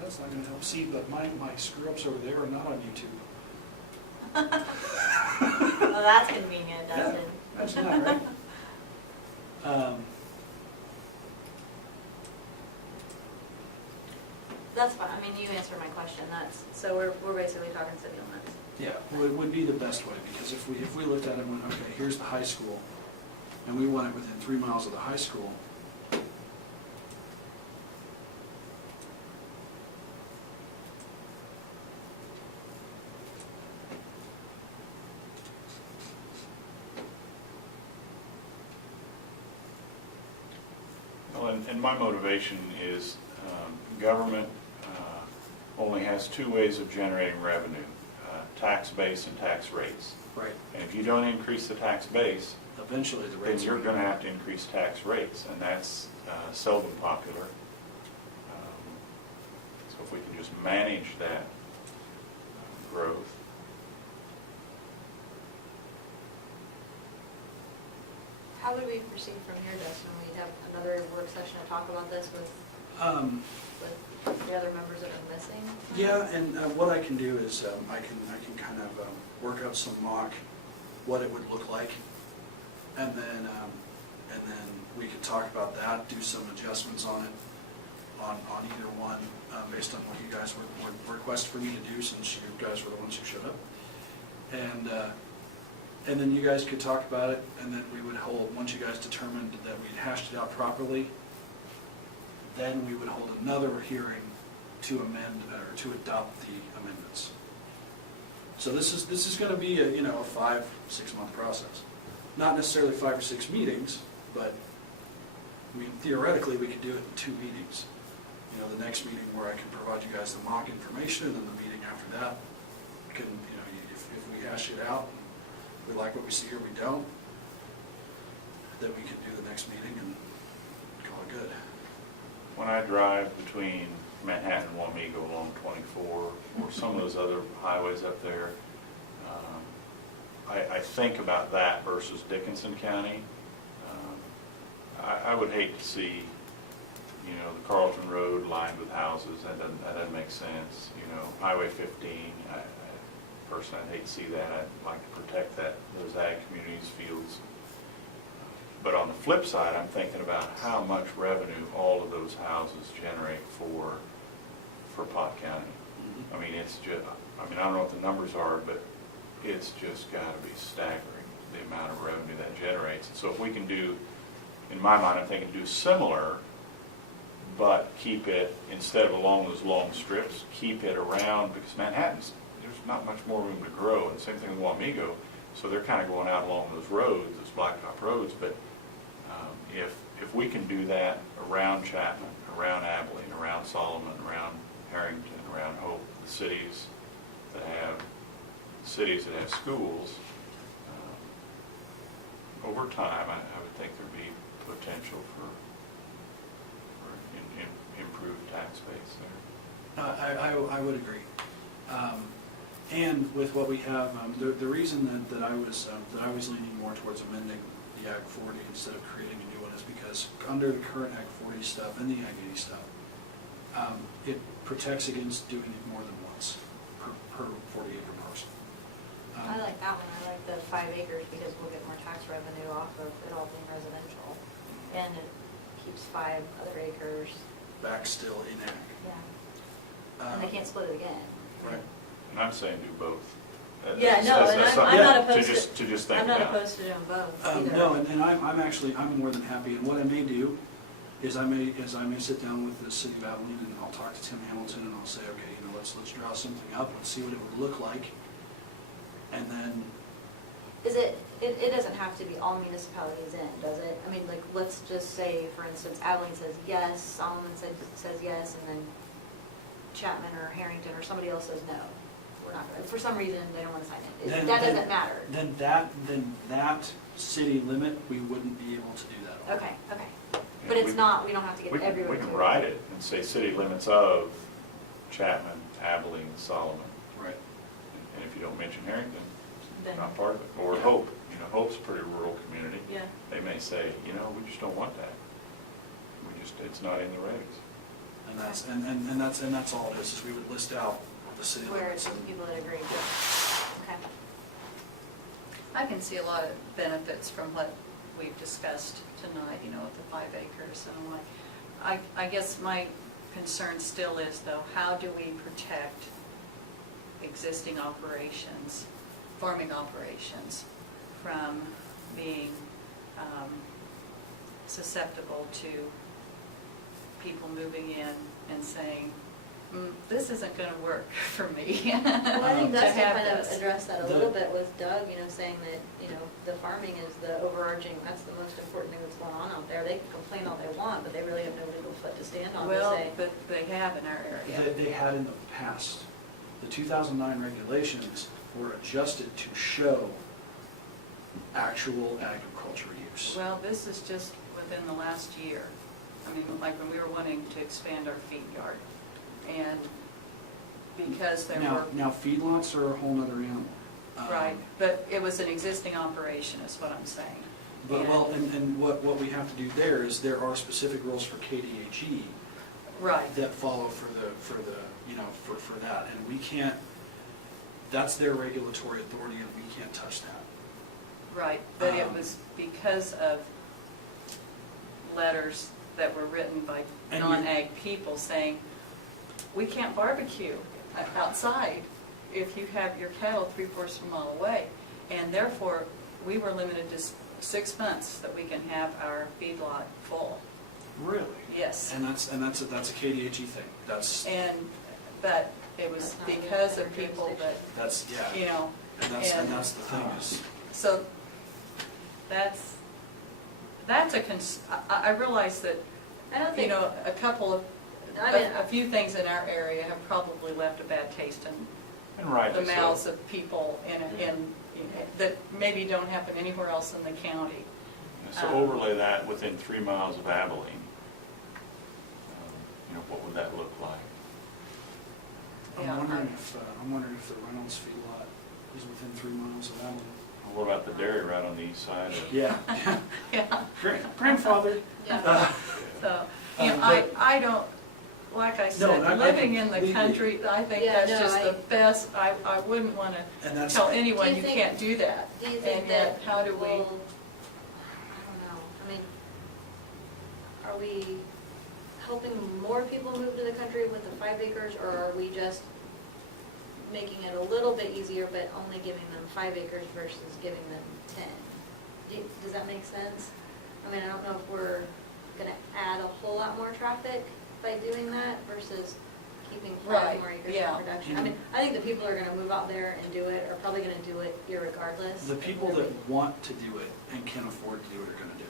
that's not gonna help. See, but my screw-ups over there are not on YouTube. Well, that's convenient, doesn't it? Imagine that, right? That's fine. You answered my question. So we're basically talking city limits. Yeah, would be the best way, because if we looked at it and went, okay, here's the high school, and we want it within 3 miles of the high school, Well, and my motivation is government only has 2 ways of generating revenue, tax base and tax rates. right, And if you don't increase the tax base, eventually the then rates you're are going to have to increase tax rates, and that's seldom popular. So if we can just manage that growth. How would we proceed from here, Dustin? need to have another work session to talk about this with the other members that are missing? Yeah, and what I can do is I can kind of work up some mock what it would look like, and then we can talk about that, do some adjustments on it, on either one, based on what you guys were requested for me to do, since you guys were the ones who showed up. And then you guys could talk about it, and then we would hold, once you guys determined that we'd hashed it out properly, then we would hold another hearing to amend, or to adopt the amendments. So this is going to be a 5-6 month process. Not necessarily 5 or 6 meetings, but I mean, theoretically, we could do it in 2 meetings. The next meeting where I can provide you guys the mock information, and then the meeting after that, can, if we hash it out, we like what we see or we don't, then we can do the next meeting and call it good. When I drive between Manhattan and Wamego along 24, or some of those other highways up there, I think about that versus Dickinson County. I would hate to see, the Carlton Road lined with houses. That doesn't make sense. Highway 15. Personally, I'd hate to see that. I'd like to protect those ag communities, fields. But on the flip side, I'm thinking about how much revenue all of those houses generate for Pot County. I mean, it's just, I don't know what the numbers are, but it's just got to be staggering, the amount of revenue that generates. And so if we can do, in my mind, I'm thinking do similar, but keep it, instead of along those long strips, keep it around, because Manhattan's, there's not much more room to grow, and same thing with Wamego, so they're kind of going out along those roads, those blacktop roads, but if we can do that around Chapman, around Abilene, around Solomon, around Harrington, around Hope, the cities that have schools, over time, I would think there'd be potential for improved tax base there. I would agree. And with what we have, the reason that I was leaning more towards amending the Ag 40 instead of creating a new one is because under the current Ag 40 stuff and the Ag 80 stuff, it protects against doing it more than once per 40-acre parcel. I like that one. I like the 5 acres because we'll get more tax revenue off of it all being residential, and it keeps 5 other acres back still in Ag. Yeah. And they can't split it again. Right. And I'm saying do both. Yeah, no, and I'm not opposed to just think I'm not about. opposed to doing both either. No, and I'm more than happy. And what I may do is I may sit down with the city of Abilene, and I'll talk to Tim Hamilton, and I'll say, okay, let's draw something up and see what it would look like, and then. It doesn't have to be all municipalities in, does it? I mean, like, let's just say, for instance, Abilene says yes, Solomon says yes, and then Chapman or Harrington or somebody else says no. We're not gonna, for some reason, they don't want to sign it. That doesn't matter. Then that city limit, we wouldn't be able to do that. Okay. But it's not, we don't have to get everyone We to can it. write it and say city limits of Chapman, Abilene, Solomon. Right. And if you don't mention Harrington, Then- not part of it. Or Yeah. Hope. Hope's a pretty rural community. Yeah. They may say, we just don't want that. It's not in the regs. And that's all it is we would list out the city Where limits. it's people that agree. Okay. I can see a lot of benefits from what we've discussed tonight, with the 5 acres and all that. I guess my concern still is, though, how do we protect existing operations, farming operations, from being susceptible to people moving in and saying, this isn't going to work for me. Well, I think to Dustin have kind of this. addressed that a little bit with Doug, saying that, the farming is the overarching, that's the most important thing that's going on out there. They can complain all they want, but they really have no legal foot to stand on to Well, say. but they have in our area. They had in the past. The 2009 regulations were adjusted to show actual agriculture use. Well, this is just within the last year. I mean, like when we were wanting to expand our feed yard, and because there were... Now feedlots are a whole nother animal. Right, but it was an existing operation, is what I'm saying. But, well, and what we have to do there is there are specific rules for KDHE Right. that follow for that, and we can't, that's their regulatory authority, and we can't touch that. Right, but it was because of letters that were written by And non-ag people saying, we can't barbecue outside if you have your cattle 3/4 of a mile away. And therefore, we were limited to 6 months that we can have our feedlot full. Really? Yes. And that's a KDHE thing. But it was because of people that, That's, yeah. you know. And that's the thing is, So that's I realize that, I don't you think, know, a couple of, I mean, a few things in our area have probably left a bad taste in And the rightly so. mouths of people that maybe don't happen anywhere else in the county. So overlay that within 3 miles of Abilene. What would that look like? Yeah, I'm wondering if the Reynolds feedlot is within 3 miles of Abilene. What about the dairy right on the east side of? Yeah. Yeah, Grandfather. yeah. so, you know, But- I don't, like I No, said, I living in the completely- country, I think Yeah, that's no, just I- the best. I wouldn't want And to that's, tell Do anyone you you think- can't do that. Do you think And yet, that how do we? I don't know, I mean, are we helping more people move to the country with the 5 acres, or are we just making it a little bit easier, but only giving them 5 acres versus giving them 10? Does that make sense? I mean, I don't know if we're gonna add a whole lot more traffic by doing that versus keeping 5 Right, more acres yeah. for production. I mean, I think the people who are gonna move out there and do it are probably gonna do it irregardless. the people that want to do it and can afford to do it are gonna do it.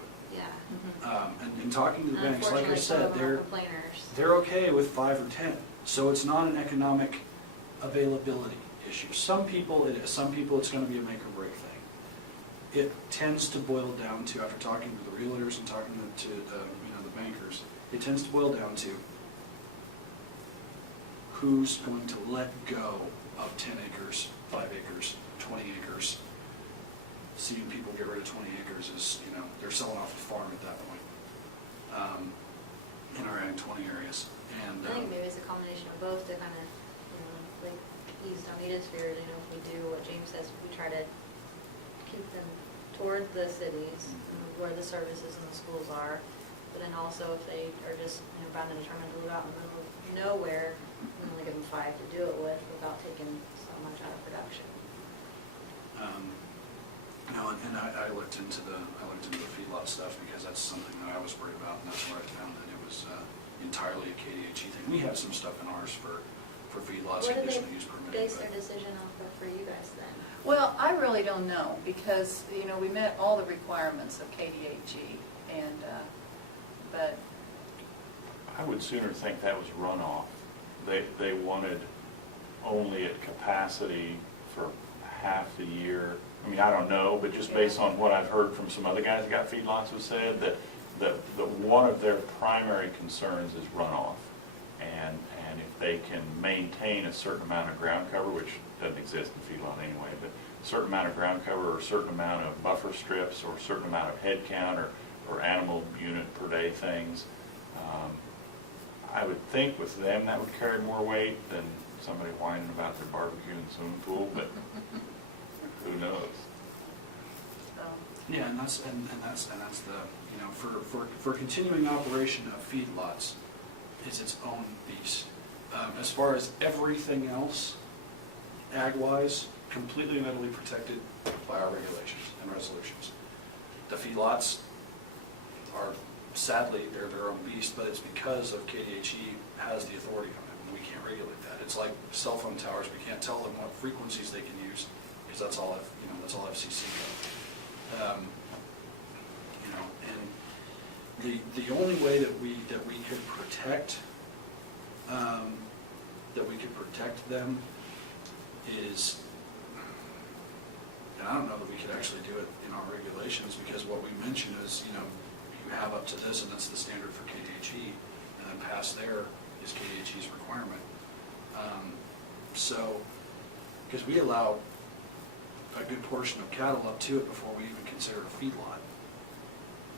Yeah. And in talking to the banks, like I Unfortunately, some said, of them are complainers. they're okay with 5 or 10. So it's not an economic availability issue. Some people it is. Some people it's going to be a make or break thing. It tends to boil down to, after talking to the realtors and talking to the bankers, it tends to boil down to who's going to let go of 10 acres, 5 acres, 20 acres. Seeing people get rid of 20 acres is, they're selling off the farm at that point. In our Ag 20 areas. And I think maybe it's a combination of both to kind of, like ease Donita's fears. If we do what James says, we try to keep them toward the cities where the services and the schools are. But then also if they are just, bound and determined to live out in the middle of nowhere, we only give them 5 to do it with without taking so much out of production. And I looked into the feedlot stuff because that's something that I was worried about, and that's where I found that it was entirely a KDHE thing. We have some stuff in ours for feedlots, What do conditional they use permit. base their decision off of for you guys then? Well, I really don't know, because, we met all the requirements of KDHE, and, but, I would sooner think that was runoff. They wanted only at capacity for half the year. I mean, I don't know, but just based on what I've heard from some other guys that got feedlots who said that one of their primary concerns is runoff. And if they can maintain a certain amount of ground cover, which doesn't exist in feedlot anyway, but a certain amount of ground cover or a certain amount of buffer strips or a certain amount of head count or animal unit per day things, I would think with them that would carry more weight than somebody whining about their barbecue and swimming pool, but who knows? so, Yeah, and that's the, for continuing operation of feedlots, is its own beast. As far as everything else, ag-wise, completely and utterly protected by our regulations and resolutions. The feedlots are, sadly, they're their own beast, but it's because of KDHE has the authority on it, and we can't regulate that. It's like cell phone towers, we can't tell them what frequencies they can use, because that's all FCC code. And the only way that we could protect them is, and I don't know that we could actually do it in our regulations, because what we mentioned is, you have up to this, and that's the standard for KDHE, and then past there is KDHE's requirement. So, because we allow a good portion of cattle up to it before we even consider it a feedlot.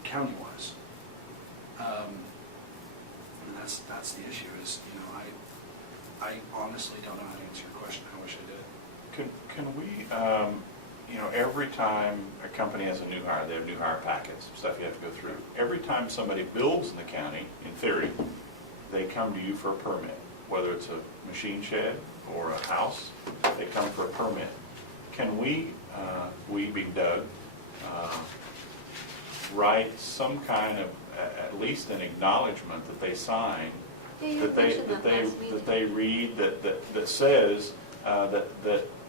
county-wise. And that's the issue is, you know, I honestly don't know how to answer your question. I wish I did. Can we, you know, every time a company has a new hire, they have new hire packets, stuff you have to go through. Every time somebody builds in the county, in theory, they come to you for a permit, whether it's a machine shed or a house, they come for a permit. Can we being Doug, write some kind of, at least an acknowledgement that they sign, Yeah, you that they, mentioned that that they, last meeting. that they read, that says, that,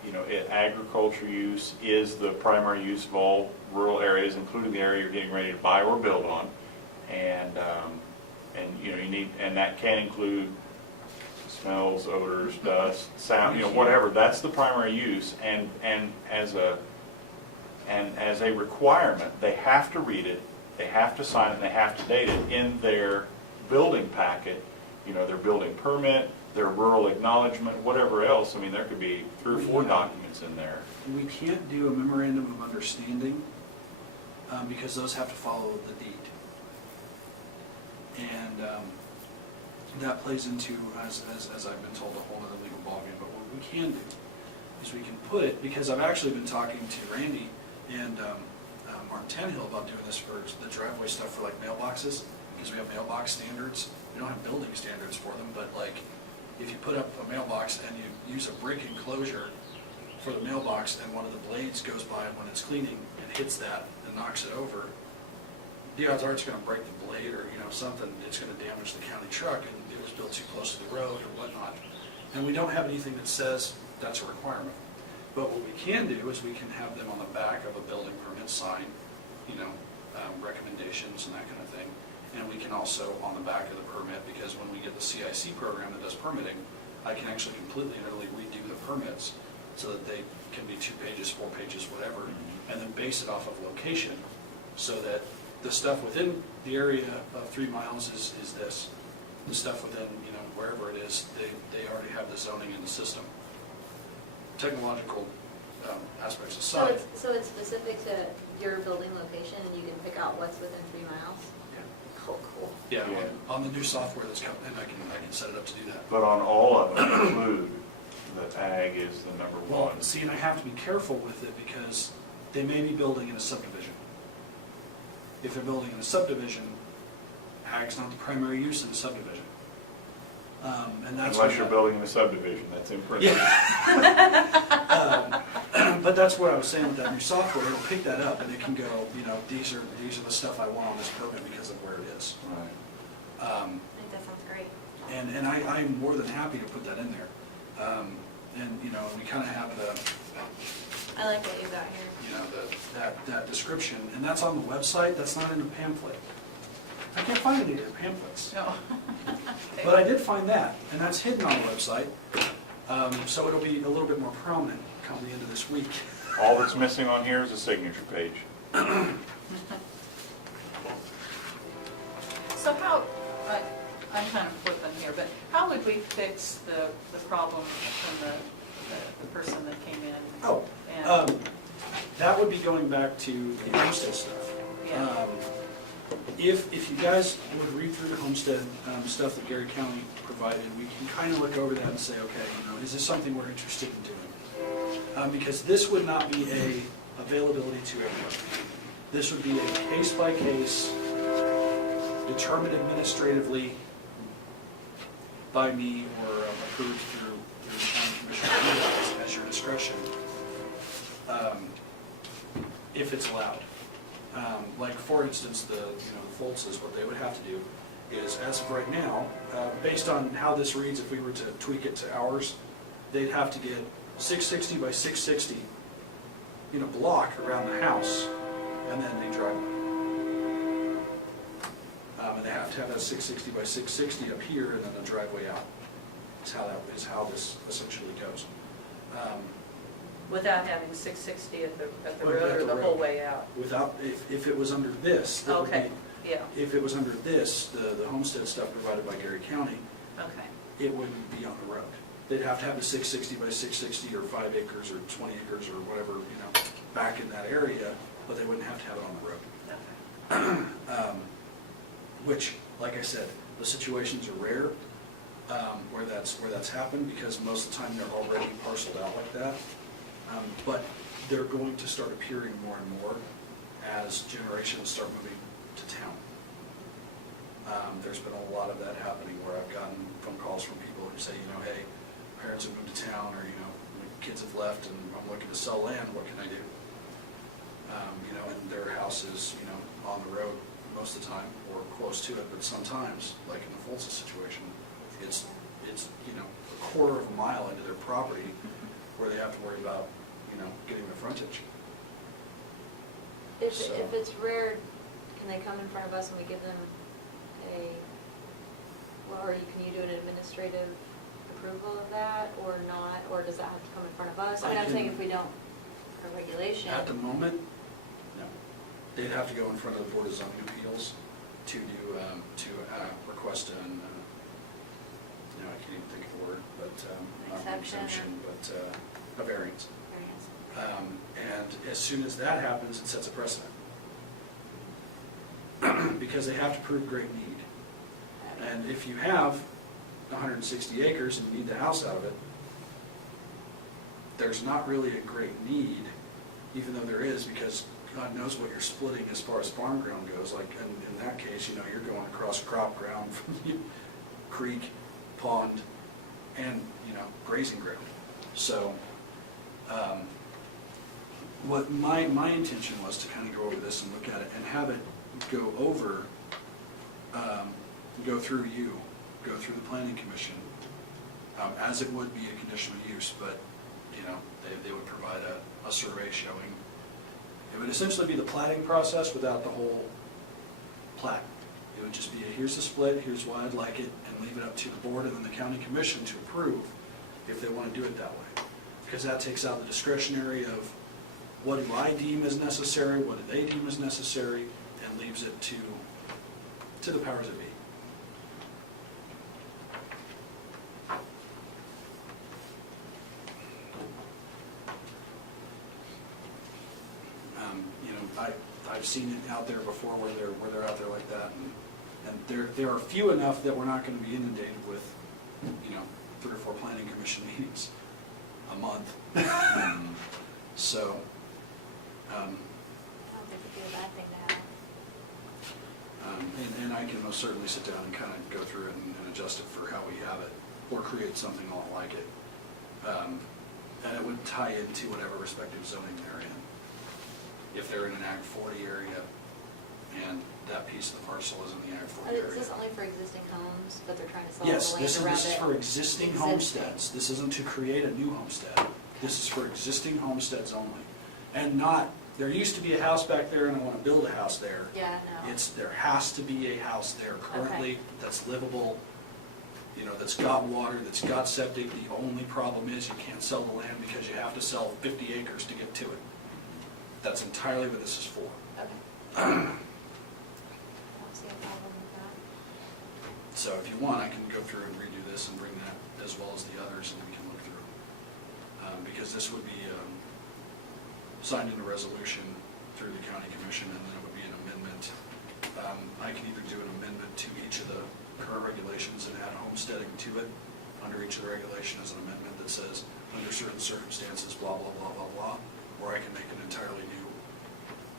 you know, agriculture use is the primary use of all rural areas, including the area you're getting ready to buy or build on. And, you know, you need, and that can include smells, odors, dust, sound, you know, whatever. That's the primary use, and as a requirement, they have to read it, they have to sign it, and they have to date it in their building packet, you know, their building permit, their rural acknowledgement, whatever else. I mean, there could be 3 or 4 documents in there. We can't do a memorandum of understanding because those have to follow the deed. And that plays into, as I've been told, a whole other legal ballgame. But what we can do is we can put it, because I've actually been talking to Randy and Martin Tannehill about doing this for the driveway stuff for like mailboxes, because we have mailbox standards. We don't have building standards for them, but like if you put up a mailbox and you use a brick enclosure for the mailbox and one of the blades goes by when it's cleaning and hits that and knocks it over, the odds are it's going to break the blade or, you know, something. It's going to damage the county truck, and it was built too close to the road or whatnot. And we don't have anything that says that's a requirement. But what we can do is we can have them on the back of a building permit sign, you know, recommendations and that kind of thing. And we can also on the back of the permit, because when we get the CIC program that does permitting, I can actually completely and utterly redo the permits so that they can be 2 pages, 4 pages, whatever, and then base it off of location so that the stuff within the area of 3 miles is this. The stuff within, you know, wherever it is, they already have the zoning in the system. Technological aspects aside. So it's specific to your building location, and you can pick out what's within 3 miles? Yeah. Oh, cool. Yeah, Yeah. on the new software that's coming, and I can set it up to do that. But on all of them include that ag is the number Well, one. see, and I have to be careful with it because they may be building in a subdivision. If they're building in a subdivision, ag's not the primary use in a subdivision. And that's Unless where you're that- building in a subdivision, that's in principle. Yeah. But that's what I was saying with that new software. It'll pick that up and it can go, you know, these are the stuff I want on this permit because of where it is. Right. I think that sounds great. And I'm more than happy to put that in there. And, you know, we kind of have I like what you got here. you know, that description, and that's on the website, that's not in the pamphlet. I can't find any of the pamphlets, No. but I did find that, and that's hidden on the website. So it'll be a little bit more prominent come the end of this week. All that's missing on here is a signature page. So how, I'm kind of flipping here, but how would we fix the problem from the person that came in? Oh, And, that would be going back to the homestead stuff. Yeah. If you guys would read through the homestead stuff that Gary County provided, we can kind of look over that and say, okay, you know, is this something we're interested in doing? Because this would not be a availability to everyone. This would be a case-by-case, determined administratively by me or approved through the county commission as your discretion, if it's allowed. Like for instance, the Foltzes, what they would have to do is, as of right now, based on how this reads, if we were to tweak it to ours, they'd have to get 660 by 660 in a block around the house, and then a driveway. And they have to have that 660 by 660 up here, and then a driveway out. Is how this essentially goes. without having 660 at the Well, road at or the the road. whole way out? Without, if it was under this, that would Okay, be, yeah, if it was under this, the homestead stuff provided by Gary County, okay. it wouldn't be on the road. They'd have to have the 660 by 660 or 5 acres or 20 acres or whatever, back in that area, but they wouldn't have to have it on the road. Which, like I said, the situations are rare where that's happened, because most of the time they're already parceled out like that. But they're going to start appearing more and more as generations start moving to town. There's been a lot of that happening where I've gotten phone calls from people who say, hey, parents have moved to town, or, my kids have left and I'm looking to sell land, what can I do? And their house is, on the road most of the time, or close to it, but sometimes, like in the Foltz situation, it's a quarter of a mile into their property where they have to worry about, getting the frontage. If So- it's rare, can they come in front of us and we give them can you do an administrative approval of that, or not, or does that have to come in front of us? I mean, I'm saying if we don't, for regulation. At the moment, no. They'd have to go in front of the Board of Zoning Appeals to do, request an, I can't even think of the word, but, not an Exception or- exemption, but a variance. Variance. And as soon as that happens, it sets a precedent. Because they have to prove great need. And if you have 160 acres and you need the house out of it, there's not really a great need, even though there is, because God knows what you're splitting as far as farm ground goes. Like in that case, you're going across crop ground from creek, pond, and, grazing ground. So, what my intention was to kind of go over this and look at it and have it go over, go through the planning commission, as it would be a conditional use, but, they would provide a survey showing. It would essentially be the platting process without the whole plat. It would just be, here's the split, here's why I'd like it, and leave it up to the board and then the county commission to approve if they want to do it that way. Because that takes out the discretionary of what do I deem as necessary, what do they deem as necessary, and leaves it to the powers that be. I've seen it out there before where they're out there like that, and there are few enough that we're not going to be inundated with, 3 or 4 planning commission meetings a month. So, I don't think it'd be a bad thing to have. and I can most certainly sit down and kind of go through it and adjust it for how we have it, or create something a lot like it. And it would tie into whatever respective zoning they're in. If they're in an Ag 40 area, and that piece of the parcel is in the Ag 40 area. Is this only for existing homes, but they're trying to sell Yes, the land this around it? is for existing homesteads. This isn't to create a new homestead. This is for existing homesteads only. And not, there used to be a house back there and I want to build a house there. Yeah, no. There has to be a house there currently that's livable, that's got water, that's got septic. The only problem is you can't sell the land because you have to sell 50 acres to get to it. That's entirely what this is for. Okay. I don't see a problem with that. So if you want, I can go through and redo this and bring that as well as the others, and we can look through. Because this would be signed into resolution through the county commission, and then it would be an amendment. I can either do an amendment to each of the current regulations and add homesteading to it under each of the regulation as an amendment that says, under certain circumstances, blah, blah, blah, blah, blah. Or I can make an entirely new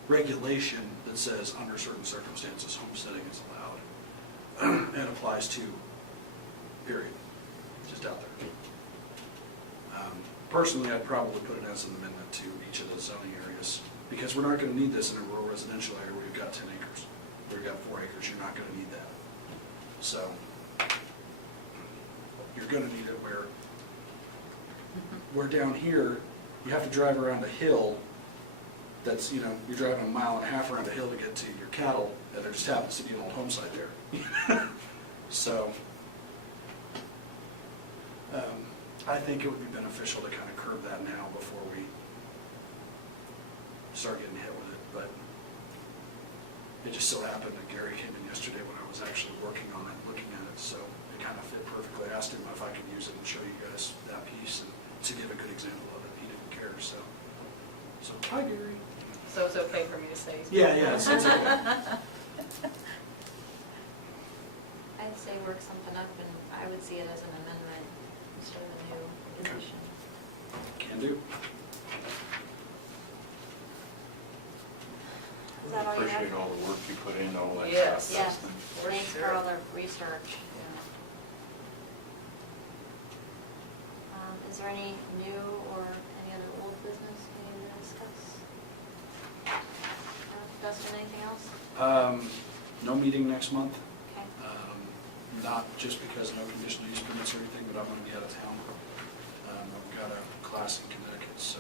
regulation that says, under certain circumstances, homesteading is allowed and applies to, period, just out there. Personally, I'd probably put it as an amendment to each of the zoning areas, because we're not going to need this in a rural residential area where you've got 10 acres, where you've got 4 acres, you're not going to need that. So, you're going to need it where down here, you have to drive around a hill that's, you're driving 1.5 miles around a hill to get to your cattle, and there just happens to be an old home site there. So, I think it would be beneficial to kind of curb that now before we start getting hit with it, but it just so happened that Gary came in yesterday when I was actually working on it, looking at it, so it kind of fit perfectly. I asked him if I could use it and show you guys that piece, and to give a good example of it, he didn't care, so hi Gary. So it's okay for me to say? Yeah, it's okay. I'd say work something up, and I would see it as an amendment instead of a new Okay. addition. Can do. Is that all you have? Appreciate all the work you put into all that Yes. process. Yes, For thanks for sure. all the research. Is there any new or any other old business we need to discuss? Dustin, anything else? No meeting next month. Okay. Not just because no conditional use permits or anything, but I'm going to be out of town. I've got a class in Connecticut, so.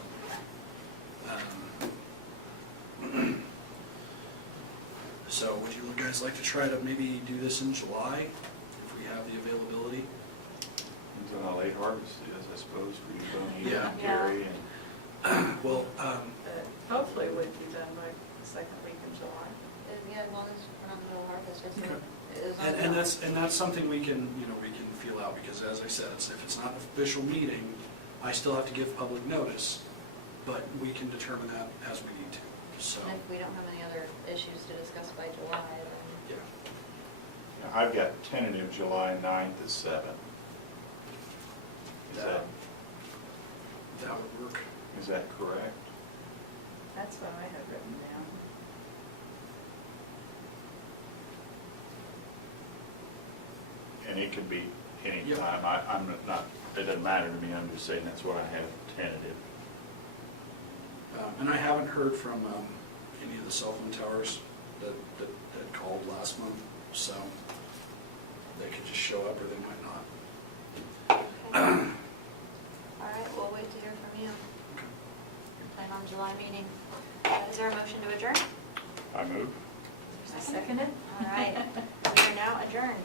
So would you guys like to try to maybe do this in July, if we have the availability? Until how late harvest is, I suppose, for you, Bonnie, Yeah. and Gary, and Well, But hopefully it would be done by the second week in July. Yeah, as long as we're not in the middle of harvest, just Okay. as long as- and that's something we can feel out, because as I said, if it's not an official meeting, I still have to give public notice, but we can determine that as we need to, so, And if we don't have any other issues to discuss by July, then yeah. yeah, I've got tentative July 9th at 7. That would work. Is that correct? That's what I have written down. And it could be any Yep. time. I'm not, it doesn't matter to me, I'm just saying that's what I have tentative. And I haven't heard from any of the cell phone towers that called last month, so they could just show up or they might not. okay. All right, we'll wait to hear from you. Plan on July meeting. Is there a motion to adjourn? I move. I second it. All right, we are now adjourned.